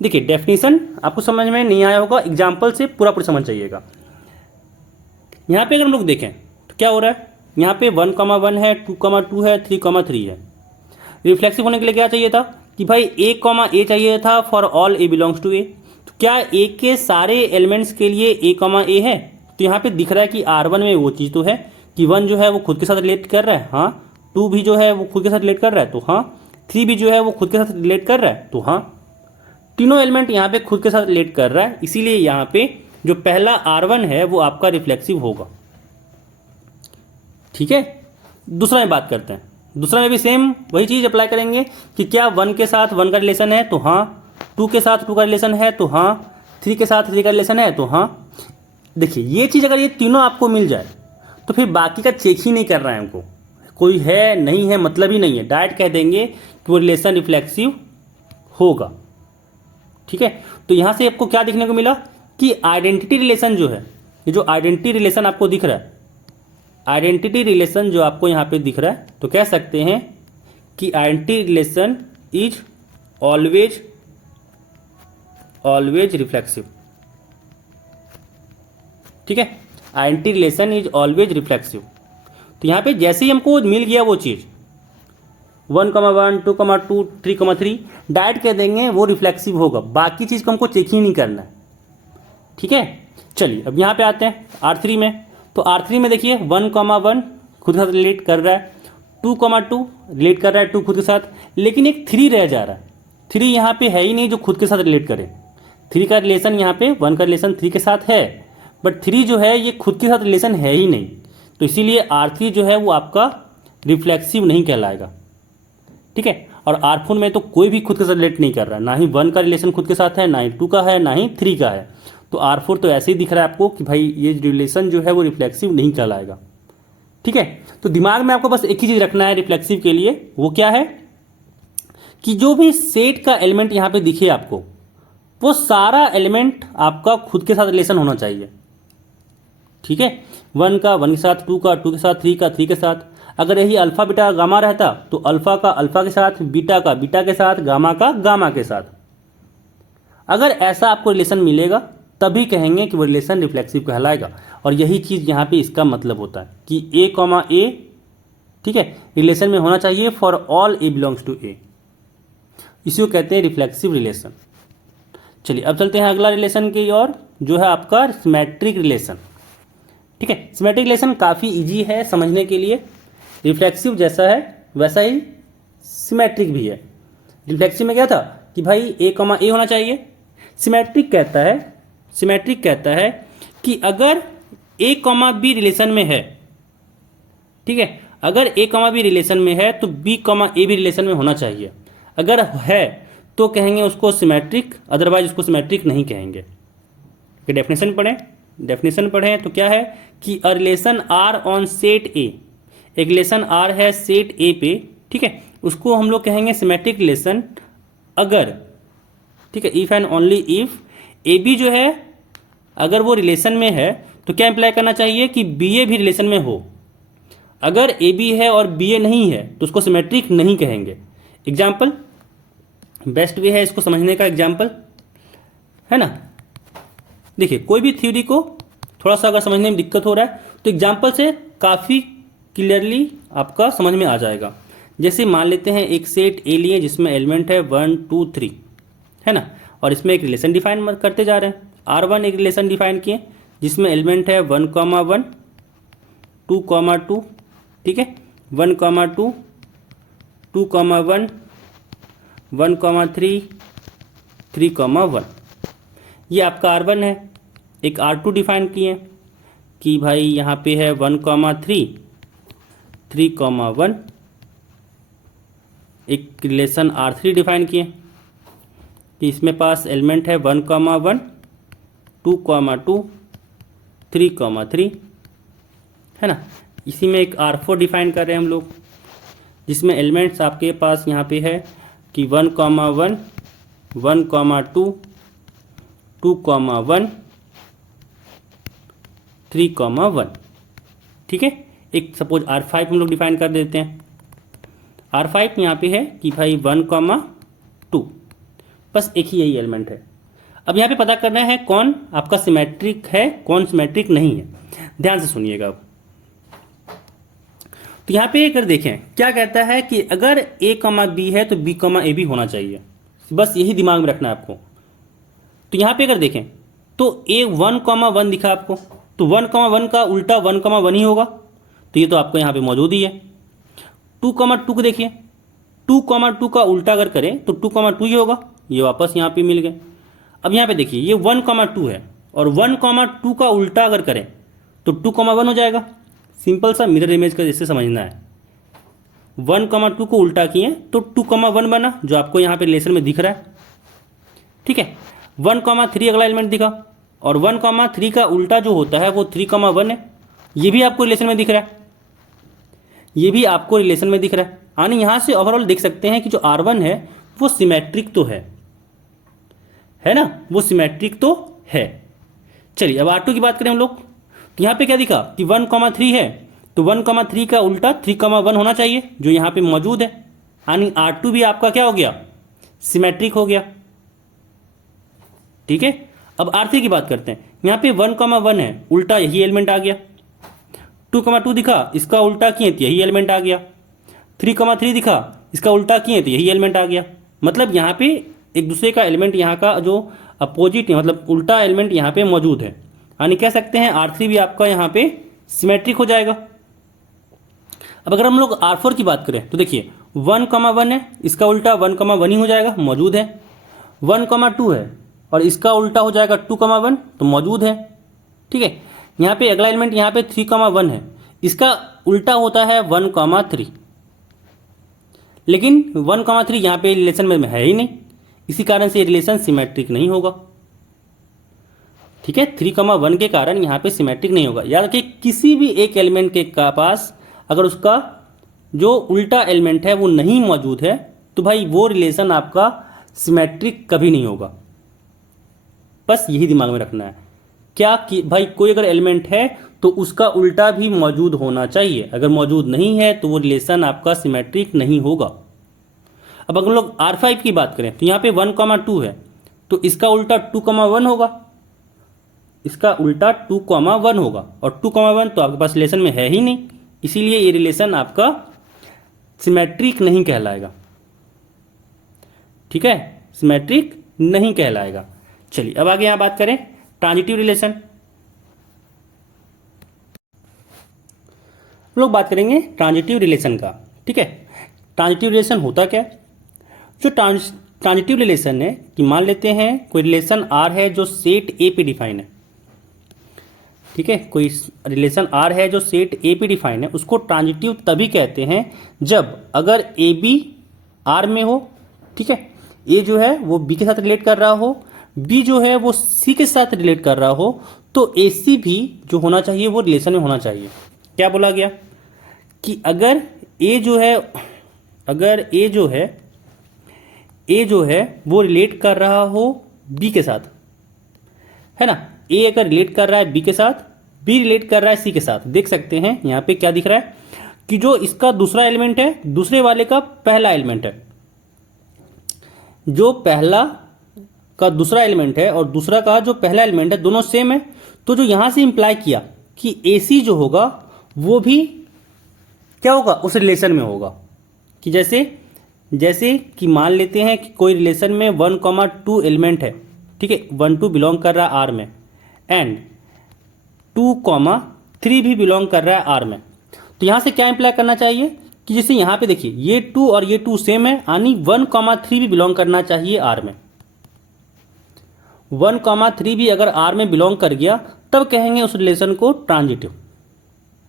देखिए डेफिनेशन आपको समझ में नहीं आया होगा, एग्जाम्पल से पूरा समझ जाइएगा। यहाँ पे अगर हम लोग देखें तो क्या हो रहा है, यहाँ पे 1 1 है, 2 2 है, 3 3 है। रिफ्लेक्सिव होने के लिए क्या चाहिए था कि भाई A चाहिए था for all A belongs to A। तो क्या A के सारे एलिमेंट्स के लिए A है? तो यहाँ पे दिख रहा है कि R1 में वो चीज़ तो है कि 1 जो है वो खुद के साथ रिलेट कर रहा है, हाँ, 2 भी जो है वो खुद के साथ रिलेट कर रहा है, तो हाँ, 3 भी जो है वो खुद के साथ रिलेट कर रहा है, तो हाँ, तीनों एलिमेंट यहाँ पे खुद के साथ रिलेट कर रहा है, इसीलिए यहाँ पे जो पहला R1 है वो आपका रिफ्लेक्सिव होगा। ठीक है, दूसरा में बात करते हैं। दूसरा में भी सेम वही चीज़ अप्लाई करेंगे कि क्या 1 के साथ 1 का रिलेशन है तो हाँ, 2 के साथ 2 का रिलेशन है तो हाँ, 3 के साथ 3 का रिलेशन है तो हाँ। देखिए ये चीज़ अगर ये तीनों आपको मिल जाए तो फिर बाकी का चेक ही नहीं कर रहा है हमको, कोई है नहीं है मतलब ही नहीं है, डायरेक्ट कह देंगे कि वो रिलेशन रिफ्लेक्सिव होगा। ठीक है, तो यहाँ से आपको क्या देखने को मिला कि आइडेंटिटी रिलेशन जो है, ये जो आइडेंटिटी रिलेशन आपको दिख रहा है, आइडेंटिटी रिलेशन जो आपको यहाँ पे दिख रहा है, तो कह सकते हैं कि identity relation is always reflexive. ठीक है, identity relation is always reflexive. तो यहाँ पे जैसे ही हमको मिल गया वो चीज़ 1, 1, 2, 2, 3, 3 डायरेक्ट कह देंगे वो रिफ्लेक्सिव होगा, बाकी चीज़ को हमको चेक ही नहीं करना है। ठीक है, चलिए अब यहाँ पे आते हैं R3 में। तो R3 में देखिए 1, 1 खुद के साथ रिलेट कर रहा है, 2, 2 रिलेट कर रहा है 2 खुद के साथ, लेकिन एक 3 रह जा रहा है। 3 यहाँ पे है ही नहीं जो खुद के साथ रिलेट करे। 3 का रिलेशन यहाँ पे 1 का रिलेशन 3 के साथ है, बट 3 जो है ये खुद के साथ रिलेशन है ही नहीं, तो इसीलिए R3 जो है वो आपका रिफ्लेक्सिव नहीं कहलाएगा। ठीक है, और R4 में तो कोई भी खुद के साथ रिलेट नहीं कर रहा है, ना ही 1 का रिलेशन खुद के साथ है, ना ही 2 का है, ना ही 3 का है। तो R4 तो ऐसे ही दिख रहा है आपको कि भाई ये रिलेशन जो है वो रिफ्लेक्सिव नहीं कहलाएगा। ठीक है, तो दिमाग में आपको बस एक ही चीज़ रखना है रिफ्लेक्सिव के लिए, वो क्या है कि जो भी सेट का एलिमेंट यहाँ पे दिखे आपको, वो सारा एलिमेंट आपका खुद के साथ रिलेशन होना चाहिए। ठीक है, 1 का 1 के साथ, 2 का 2 के साथ, 3 का 3 के साथ। अगर यही अल्फा बीटा गामा रहता तो अल्फा का अल्फा के साथ, बीटा का बीटा के साथ, गामा का गामा के साथ। अगर ऐसा आपको रिलेशन मिलेगा तभी कहेंगे कि वो रिलेशन रिफ्लेक्सिव कहलाएगा। और यही चीज़ यहाँ पे इसका मतलब होता है कि A, ठीक है, रिलेशन में होना चाहिए for all A belongs to A, इसी को कहते हैं रिफ्लेक्सिव रिलेशन। चलिए अब चलते हैं अगला रिलेशन की ओर, जो है आपका सिमेट्रिक रिलेशन। ठीक है, सिमेट्रिक रिलेशन काफ़ी इजी है समझने के लिए, रिफ्लेक्सिव जैसा है वैसा ही सिमेट्रिक भी है। रिफ्लेक्सिव में क्या था कि भाई A, A होना चाहिए। सिमेट्रिक कहता है कि अगर A, B रिलेशन में है, ठीक है, अगर A, B रिलेशन में है तो B, A भी रिलेशन में होना चाहिए। अगर है तो कहेंगे उसको सिमेट्रिक, अदरवाइज उसको सिमेट्रिक नहीं कहेंगे। डेफिनेशन पढ़ें तो क्या है कि a relation R on set A, एक रिलेशन आर है सेट ए पे, ठीक है, उसको हम लोग कहेंगे सिमेट्रिक रिलेशन अगर, ठीक है, if and only if A B जो है अगर वो रिलेशन में है तो क्या अप्लाई करना चाहिए कि बी ए भी रिलेशन में हो। अगर ए बी है और बी ए नहीं है तो उसको सिमेट्रिक नहीं कहेंगे। एग्जाम्पल, बेस्ट वे है इसको समझने का एग्जाम्पल, है ना। देखिए कोई भी थ्योरी को थोड़ा सा अगर समझने में दिक्कत हो रहा है तो एग्जाम्पल से काफ़ी क्लियरली आपका समझ में आ जाएगा। जैसे मान लेते हैं एक सेट ए लिए जिसमें एलिमेंट है 1, 2, 3, है ना, और इसमें एक रिलेशन डिफाइन करते जा रहे हैं। R1 एक रिलेशन डिफाइन किए जिसमें एलिमेंट है 1, 1, 2, 2, ठीक है, 1, 2, 2, 1, 1, 3, 3, 1, ये आपका R1 है। एक R2 डिफाइन किए कि भाई यहाँ पे है 1, 3, 3, 1, एक रिलेशन R3 डिफाइन किए कि इसमें पास एलिमेंट है 1, 1, 2, 2, 3, 3, है ना। इसी में एक R4 डिफाइन कर रहे हैं हम लोग जिसमें एलिमेंट्स आपके पास यहाँ पे है कि 1, 1, 1, 2, 2, 1, 3, 1, ठीक है। एक सपोज R5 हम लोग डिफाइन कर देते हैं। R5 यहाँ पे है कि भाई 1, 2, बस एक ही यही एलिमेंट है। अब यहाँ पे पता करना है कौन आपका सिमेट्रिक है कौन सिमेट्रिक नहीं है। ध्यान से सुनिएगा अब। तो यहाँ पे अगर देखें क्या कहता है कि अगर A, B है तो B, A भी होना चाहिए, बस यही दिमाग में रखना है आपको। तो यहाँ पे अगर देखें तो A 1, 1 दिखा आपको, तो 1, 1 का उल्टा 1, 1 ही होगा, तो ये तो आपको यहाँ पे मौजूद ही है। 2, 2 को देखिए, 2, 2 का उल्टा अगर करें तो 2, 2 ही होगा, ये वापस यहाँ पे मिल गए। अब यहाँ पे देखिए ये 1, 2 है, और 1,2 का उल्टा अगर करें तो 2,1 हो जाएगा। सिंपल सा मिरर इमेज का जैसे समझना है। 1,2 को उल्टा किए तो 2,1 बना, जो आपको यहाँ पे रिलेशन में दिख रहा है। ठीक है, 1,3 अगला एलिमेंट दिखा, और 1,3 का उल्टा जो होता है वो 3,1 है। ये भी आपको रिलेशन में दिख रहा है, ये भी आपको रिलेशन में दिख रहा है। यानी यहाँ से ओवरऑल देख सकते हैं कि जो R1 है वो सिमेट्रिक तो है ना, वो सिमेट्रिक तो है। चलिए अब R2 की बात करें हम लोग, तो यहाँ पे क्या दिखा कि 1,3 है, तो 1,3 का उल्टा 3,1 होना चाहिए, जो यहाँ पे मौजूद है। यानी R2 भी आपका क्या हो गया, सिमेट्रिक हो गया। ठीक है, अब R3 की बात करते हैं। यहाँ पे 1,1 है, उल्टा यही एलिमेंट आ गया। 2,2 दिखा, इसका उल्टा किए तो यही एलिमेंट आ गया। 3,3 दिखा, इसका उल्टा किए तो यही एलिमेंट आ गया। मतलब यहाँ पे एक दूसरे का एलिमेंट यहाँ का जो अपोजिट मतलब उल्टा एलिमेंट यहाँ पे मौजूद है। यानी कह सकते हैं R3 भी आपका यहाँ पे सिमेट्रिक हो जाएगा। अब अगर हम लोग R4 की बात करें तो देखिए 1,1 है, इसका उल्टा 1,1 ही हो जाएगा, मौजूद है। 1,2 है और इसका उल्टा हो जाएगा 2,1, तो मौजूद है। ठीक है, यहाँ पे अगला एलिमेंट यहाँ पे 3,1 है, इसका उल्टा होता है 1,3, लेकिन 1,3 यहाँ पे रिलेशन में है ही नहीं, इसी कारण से रिलेशन सिमेट्रिक नहीं होगा। ठीक है, 3,1 के कारण यहाँ पे सिमेट्रिक नहीं होगा। याद रखिए किसी भी एक एलिमेंट के पास अगर उसका जो उल्टा एलिमेंट है वो नहीं मौजूद है तो भाई वो रिलेशन आपका सिमेट्रिक कभी नहीं होगा। बस यही दिमाग में रखना है क्या कि भाई कोई अगर एलिमेंट है तो उसका उल्टा भी मौजूद होना चाहिए, अगर मौजूद नहीं है तो वो रिलेशन आपका सिमेट्रिक नहीं होगा। अब अगर हम लोग R5 की बात करें तो यहाँ पे 1,2 है, तो इसका उल्टा 2,1 होगा, इसका उल्टा 2,1 होगा, और 2,1 तो आपके पास रिलेशन में है ही नहीं, इसीलिए ये रिलेशन आपका सिमेट्रिक नहीं कहलाएगा। ठीक है, सिमेट्रिक नहीं कहलाएगा। चलिए अब आगे यहाँ बात करें ट्रांजिटिव रिलेशन। हम लोग बात करेंगे ट्रांजिटिव रिलेशन का। ठीक है, ट्रांजिटिव रिलेशन होता क्या है? जो ट्रांजिटिव रिलेशन है कि मान लेते हैं कोई रिलेशन R है जो सेट A पे डिफाइन है। ठीक है, कोई रिलेशन R है जो सेट A पे डिफाइन है, उसको ट्रांजिटिव तभी कहते हैं जब अगर AB R में हो। ठीक है, A जो है वो B के साथ रिलेट कर रहा हो, B जो है वो C के साथ रिलेट कर रहा हो, तो AC भी जो होना चाहिए वो रिलेशन में होना चाहिए। क्या बोला गया कि अगर A जो है वो रिलेट कर रहा हो B के साथ, है ना, A अगर रिलेट कर रहा है B के साथ, B रिलेट कर रहा है C के साथ, देख सकते हैं यहाँ पे क्या दिख रहा है कि जो इसका दूसरा एलिमेंट है दूसरे वाले का पहला एलिमेंट है, जो पहला का दूसरा एलिमेंट है और दूसरा का जो पहला एलिमेंट है दोनों सेम है। तो जो यहाँ से इंप्लाई किया कि AC जो होगा वो भी क्या होगा, उस रिलेशन में होगा। कि जैसे कि मान लेते हैं कि कोई रिलेशन में 1,2 एलिमेंट है। ठीक है, 1,2 बिलोंग कर रहा है R में एंड 2,3 भी बिलोंग कर रहा है R में। तो यहाँ से क्या इंप्लाई करना चाहिए कि जैसे यहाँ पे देखिए ये 2 और ये 2 सेम है, यानी 1,3 भी बिलोंग करना चाहिए R में। 1,3 भी अगर R में बिलोंग कर गया तब कहेंगे उस रिलेशन को ट्रांजिटिव।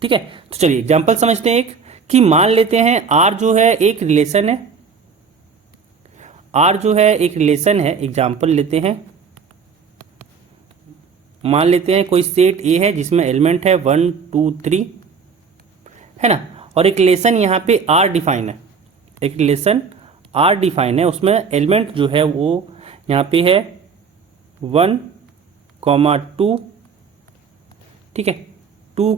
ठीक है, तो चलिए एग्जाम्पल समझते हैं एक कि मान लेते हैं R जो है एक रिलेशन है, R जो है एक रिलेशन है। एग्जाम्पल लेते हैं, मान लेते हैं कोई सेट A है जिसमें एलिमेंट है 1 2 3, है ना, और एक रिलेशन यहाँ पे R डिफाइन है, एक रिलेशन R डिफाइन है, उसमें एलिमेंट जो है वो यहाँ पे है 1, 2, ठीक है, 2,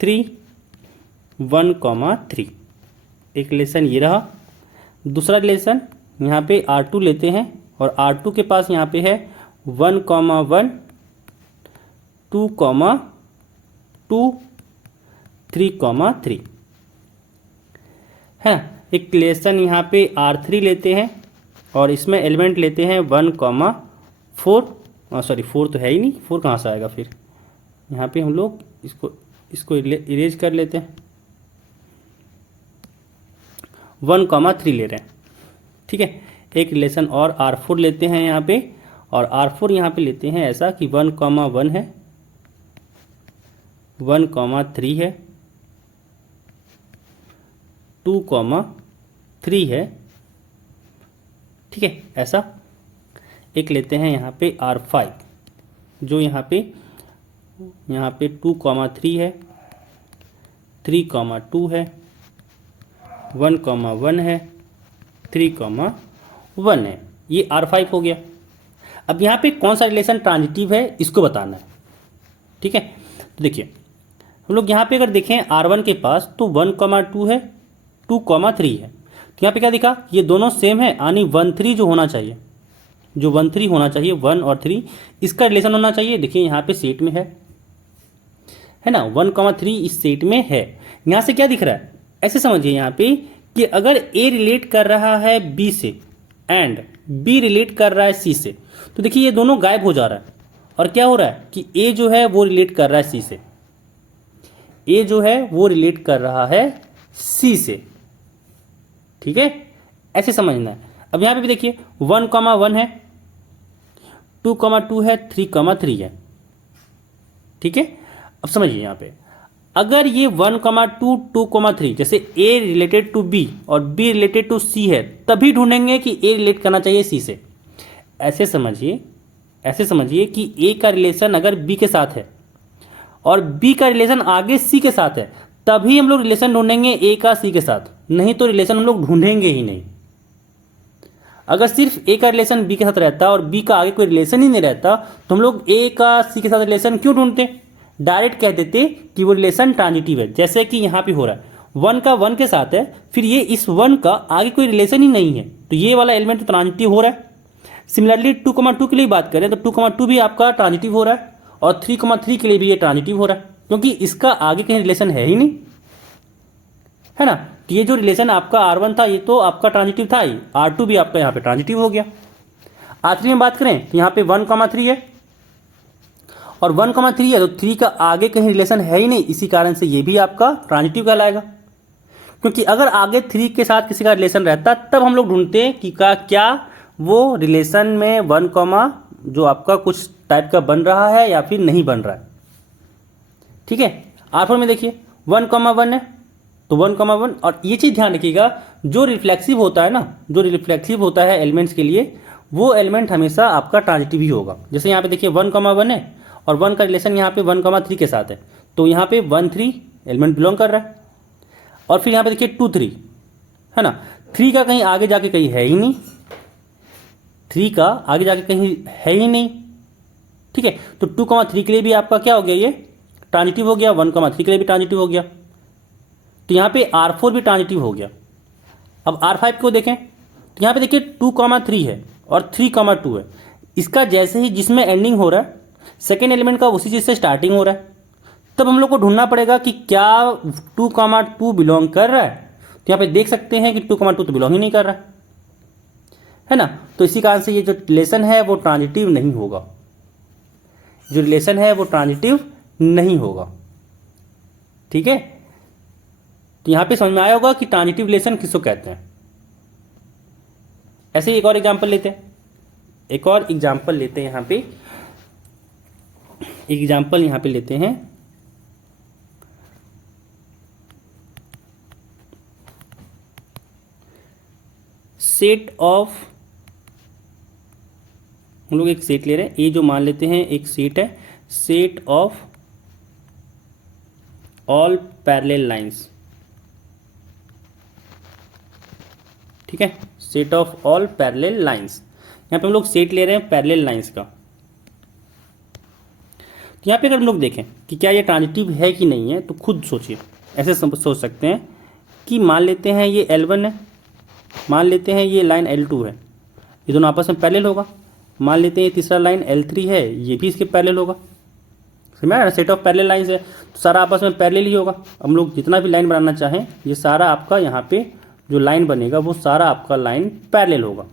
3, 1, 3। एक रिलेशन ये रहा। दूसरा रिलेशन यहाँ पे R2 लेते हैं और R2 के पास यहाँ पे है 1, 1, 2, 2, 3, 3, है। एक रिलेशन यहाँ पे R3 लेते हैं और इसमें एलिमेंट लेते हैं 1, 4, सॉरी 4 तो है ही नहीं, 4 कहाँ से आएगा फिर। यहाँ पे हम लोग इसको इरेज कर लेते हैं, 1, 3 ले रहे हैं। ठीक है, एक रिलेशन और R4 लेते हैं यहाँ पे और R4 यहाँ पे लेते हैं ऐसा कि 1,1 है, 1,3 है, 2,3 है, ठीक है। ऐसा एक लेते हैं यहाँ पे R5 जो यहाँ पे 2,3 है, 3,2 है, 1,1 है, 3,1 है। ये R5 हो गया। अब यहाँ पे कौन सा रिलेशन ट्रांजिटिव है इसको बताना है, ठीक है। तो देखिए हम लोग यहाँ पे अगर देखें R1 के पास तो 1,2 है, 2,3 है। तो यहाँ पे क्या दिखा, ये दोनों सेम है, यानी 1,3 जो होना चाहिए, जो 1,3 होना चाहिए, 1 और 3 इसका रिलेशन होना चाहिए। देखिए यहाँ पे सेट में है ना, 1,3 इस सेट में है। यहाँ से क्या दिख रहा है, ऐसे समझिए यहाँ पे कि अगर A रिलेट कर रहा है B से एंड B रिलेट कर रहा है C से, तो देखिए ये दोनों गायब हो जा रहा है और क्या हो रहा है कि A जो है वो रिलेट कर रहा है C से, A जो है वो रिलेट कर रहा है C से, ठीक है। ऐसे समझना है। अब यहाँ पे भी देखिए 1,1 है, 2,2 है, 3,3 है, ठीक है। अब समझिए यहाँ पे अगर ये 1,2, 2,3 जैसे A रिलेटेड टू B और B रिलेटेड टू C है, तभी ढूंढेंगे कि A रिलेट करना चाहिए C से। ऐसे समझिए कि A का रिलेशन अगर B के साथ है और B का रिलेशन आगे C के साथ है, तभी हम लोग रिलेशन ढूंढेंगे A का C के साथ, नहीं तो रिलेशन हम लोग ढूंढेंगे ही नहीं। अगर सिर्फ A का रिलेशन B के साथ रहता और B का आगे कोई रिलेशन ही नहीं रहता तो हम लोग A का C के साथ रिलेशन क्यों ढूंढते, डायरेक्ट कह देते कि वो रिलेशन ट्रांजिटिव है। जैसे कि यहाँ पे हो रहा है 1 का 1 के साथ है, फिर ये इस 1 का आगे कोई रिलेशन ही नहीं है, तो ये वाला एलिमेंट तो ट्रांजिटिव हो रहा है। सिमिलरली 2,2 के लिए बात करें तो 2,2 भी आपका ट्रांजिटिव हो रहा है और 3,3 के लिए भी ये ट्रांजिटिव हो रहा है, क्योंकि इसका आगे कहीं रिलेशन है ही नहीं, है ना। तो ये जो रिलेशन आपका R1 था ये तो आपका ट्रांजिटिव था ही, R2 भी आपका यहाँ पे ट्रांजिटिव हो गया। R3 में बात करें तो यहाँ पे 1,3 है और 1,3 है तो 3 का आगे कहीं रिलेशन है ही नहीं, इसी कारण से ये भी आपका ट्रांजिटिव कहलाएगा। क्योंकि अगर आगे 3 के साथ किसी का रिलेशन रहता तब हम लोग ढूंढते हैं कि क्या वो रिलेशन में 1, जो आपका कुछ टाइप का बन रहा है या फिर नहीं बन रहा है, ठीक है। R4 में देखिए 1,1 है तो 1,1, और ये चीज़ ध्यान रखिएगा जो रिफ्लेक्सिव होता है ना, जो रिफ्लेक्सिव होता है एलिमेंट्स के लिए, वो एलिमेंट हमेशा आपका ट्रांजिटिव ही होगा। जैसे यहाँ पे देखिए 1,1 है और 1 का रिलेशन यहाँ पे 1,3 के साथ है, तो यहाँ पे 1,3 एलिमेंट बिलोंग कर रहा है। और फिर यहाँ पे देखिए 2,3 है ना, 3 का कहीं आगे जाके कहीं है ही नहीं, 3 का आगे जाके कहीं है ही नहीं, ठीक है। तो 2,3 के लिए भी आपका क्या हो गया, ये ट्रांजिटिव हो गया, 1,3 के लिए भी ट्रांजिटिव हो गया, तो यहाँ पे R4 भी ट्रांजिटिव हो गया। अब R5 को देखें तो यहाँ पे देखिए 2,3 है और 3,2 है, इसका जैसे ही जिसमें एंडिंग हो रहा है सेकेंड एलिमेंट का उसी चीज़ से स्टार्टिंग हो रहा है, तब हम लोग को ढूंढना पड़ेगा कि क्या 2,2 बिलोंग कर रहा है। तो यहाँ पे देख सकते हैं कि 2,2 तो बिलोंग ही नहीं कर रहा है ना, तो इसी कारण से ये जो रिलेशन है वो ट्रांजिटिव नहीं होगा, जो रिलेशन है वो ट्रांजिटिव नहीं होगा, ठीक है। तो यहाँ पे समझ में आया होगा कि ट्रांजिटिव रिलेशन किसको कहते हैं। ऐसे ही एक और एग्जांपल लेते हैं, यहाँ पे एक एग्जांपल यहाँ पे लेते हैं। सेट ऑफ, हम लोग एक सेट ले रहे हैं, ये जो मान लेते हैं एक सेट है, set of all parallel lines, ठीक है, set of all parallel lines. यहाँ पे हम लोग सेट ले रहे हैं पैरेलल लाइंस का। तो यहाँ पे अगर हम लोग देखें कि क्या ये ट्रांजिटिव है कि नहीं है, तो खुद सोचिए। ऐसे सोच सकते हैं कि मान लेते हैं ये L1 है, मान लेते हैं ये लाइन L2 है, ये दोनों आपस में पैरेलल होगा। मान लेते हैं ये तीसरा लाइन L3 है, ये भी इसके पैरेलल होगा। समझ में आया ना, सेट ऑफ पैरेलल लाइंस है तो सारा आपस में पैरेलल ही होगा। हम लोग जितना भी लाइन बनाना चाहें, ये सारा आपका यहाँ पे जो लाइन बनेगा वो सारा आपका लाइन पैरेलल होगा,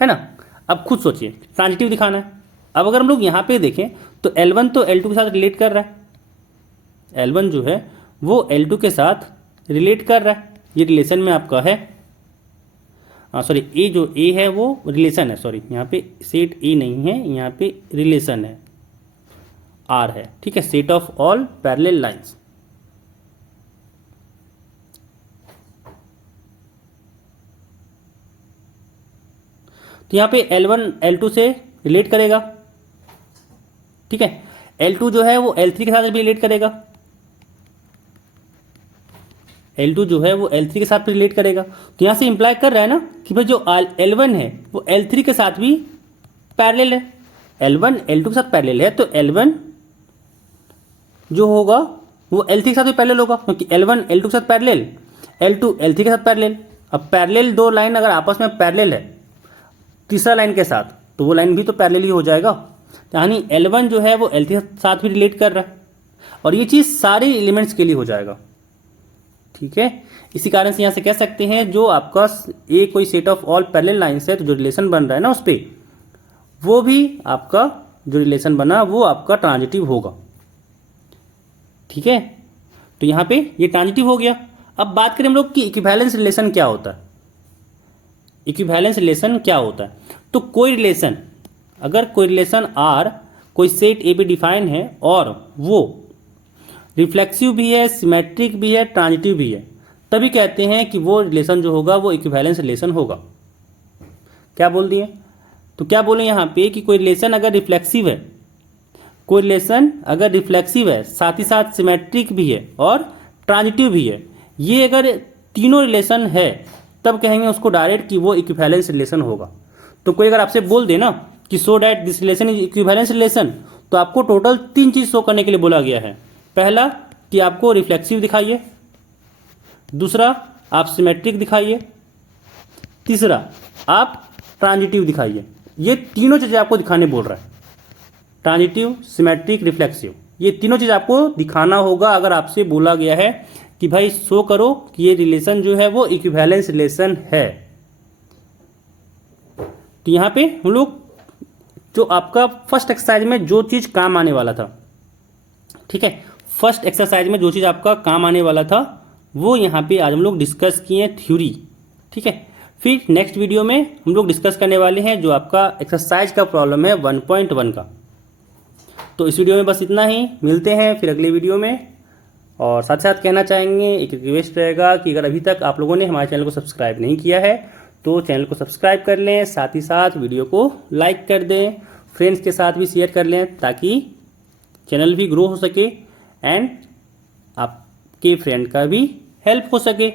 है ना। अब खुद सोचिए, ट्रांजिटिव दिखाना है। अब अगर हम लोग यहाँ पे देखें तो L1 तो L2 के साथ रिलेट कर रहा है, L1 जो है वो L2 के साथ रिलेट कर रहा है, ये रिलेशन में आपका है। सॉरी ए जो ए है वो रिलेशन है, सॉरी यहाँ पे सेट ए नहीं है, यहाँ पे रिलेशन है, आर है, ठीक है, set of all parallel lines. तो यहाँ पे L1 L2 से रिलेट करेगा, ठीक है, L2 जो है वो L3 के साथ भी रिलेट करेगा, L2 जो है वो L3 के साथ रिलेट करेगा। तो यहाँ से इंप्लाई कर रहा है ना कि भाई जो L1 है वो L3 के साथ भी पैरेलल है, L1 L2 के साथ पैरेलल है, तो L1 जो होगा वो L3 के साथ भी पैरेलल होगा, क्योंकि L1 L2 के साथ पैरेलल, L2 L3 के साथ पैरेलल। अब पैरेलल दो लाइन अगर आपस में पैरेलल है तीसरा लाइन के साथ, तो वो लाइन भी तो पैरेलल ही हो जाएगा। यानी L1 जो है वो L3 के साथ भी रिलेट कर रहा है, और ये चीज़ सारे एलिमेंट्स के लिए हो जाएगा, ठीक है। इसी कारण से यहाँ से कह सकते हैं जो आपका ए कोई set of all parallel lines है, तो जो रिलेशन बन रहा है ना उस पर, वो भी आपका जो रिलेशन बना वो आपका ट्रांजिटिव होगा, ठीक है। तो यहाँ पे ये ट्रांजिटिव हो गया। अब बात करें हम लोग कि इक्विवेलेंस रिलेशन क्या होता है। इक्विवेलेंस रिलेशन क्या होता है, तो कोई रिलेशन, अगर कोई रिलेशन आर कोई सेट ए पे डिफाइन है और वो रिफ्लेक्सिव भी है, सिमेट्रिक भी है, ट्रांजिटिव भी है, तभी कहते हैं कि वो रिलेशन जो होगा वो इक्विवेलेंस रिलेशन होगा। क्या बोल दिए, तो क्या बोले यहाँ पे कि कोई रिलेशन अगर रिफ्लेक्सिव है, कोई रिलेशन अगर रिफ्लेक्सिव है, साथ ही साथ सिमेट्रिक भी है और ट्रांजिटिव भी है, ये अगर तीनों रिलेशन है तब कहेंगे उसको डायरेक्ट कि वो इक्विवेलेंस रिलेशन होगा। तो कोई अगर आपसे बोल दे ना कि so that this relation is equivalence relation, तो आपको टोटल 3 चीज शो करने के लिए बोला गया है। पहला कि आपको रिफ्लेक्सिव दिखाइए, दूसरा आप सिमेट्रिक दिखाइए, तीसरा आप ट्रांजिटिव दिखाइए। ये तीनों चीजें आपको दिखाने बोल रहा है, ट्रांजिटिव, सिमेट्रिक, रिफ्लेक्सिव, ये तीनों चीज आपको दिखाना होगा अगर आपसे बोला गया है कि भाई शो करो कि ये रिलेशन जो है वो इक्विवेलेंस रिलेशन है। तो यहाँ पे हम लोग जो आपका फर्स्ट एक्सरसाइज में जो चीज काम आने वाला था, ठीक है, फर्स्ट एक्सरसाइज में जो चीज आपका काम आने वाला था वो यहाँ पे आज हम लोग डिस्कस किए थ्योरी, ठीक है। फिर नेक्स्ट वीडियो में हम लोग डिस्कस करने वाले हैं जो आपका एक्सरसाइज का प्रॉब्लम है 1.1 का। तो इस वीडियो में बस इतना ही, मिलते हैं फिर अगले वीडियो में। और साथ साथ कहना चाहेंगे, एक रिक्वेस्ट रहेगा कि अगर अभी तक आप लोगों ने हमारे चैनल को सब्सक्राइब नहीं किया है तो चैनल को सब्सक्राइब कर लें, साथ ही साथ वीडियो को लाइक कर दें, फ्रेंड्स के साथ भी शेयर कर लें ताकि चैनल भी ग्रो हो सके एंड आपके फ्रेंड का भी हेल्प हो सके।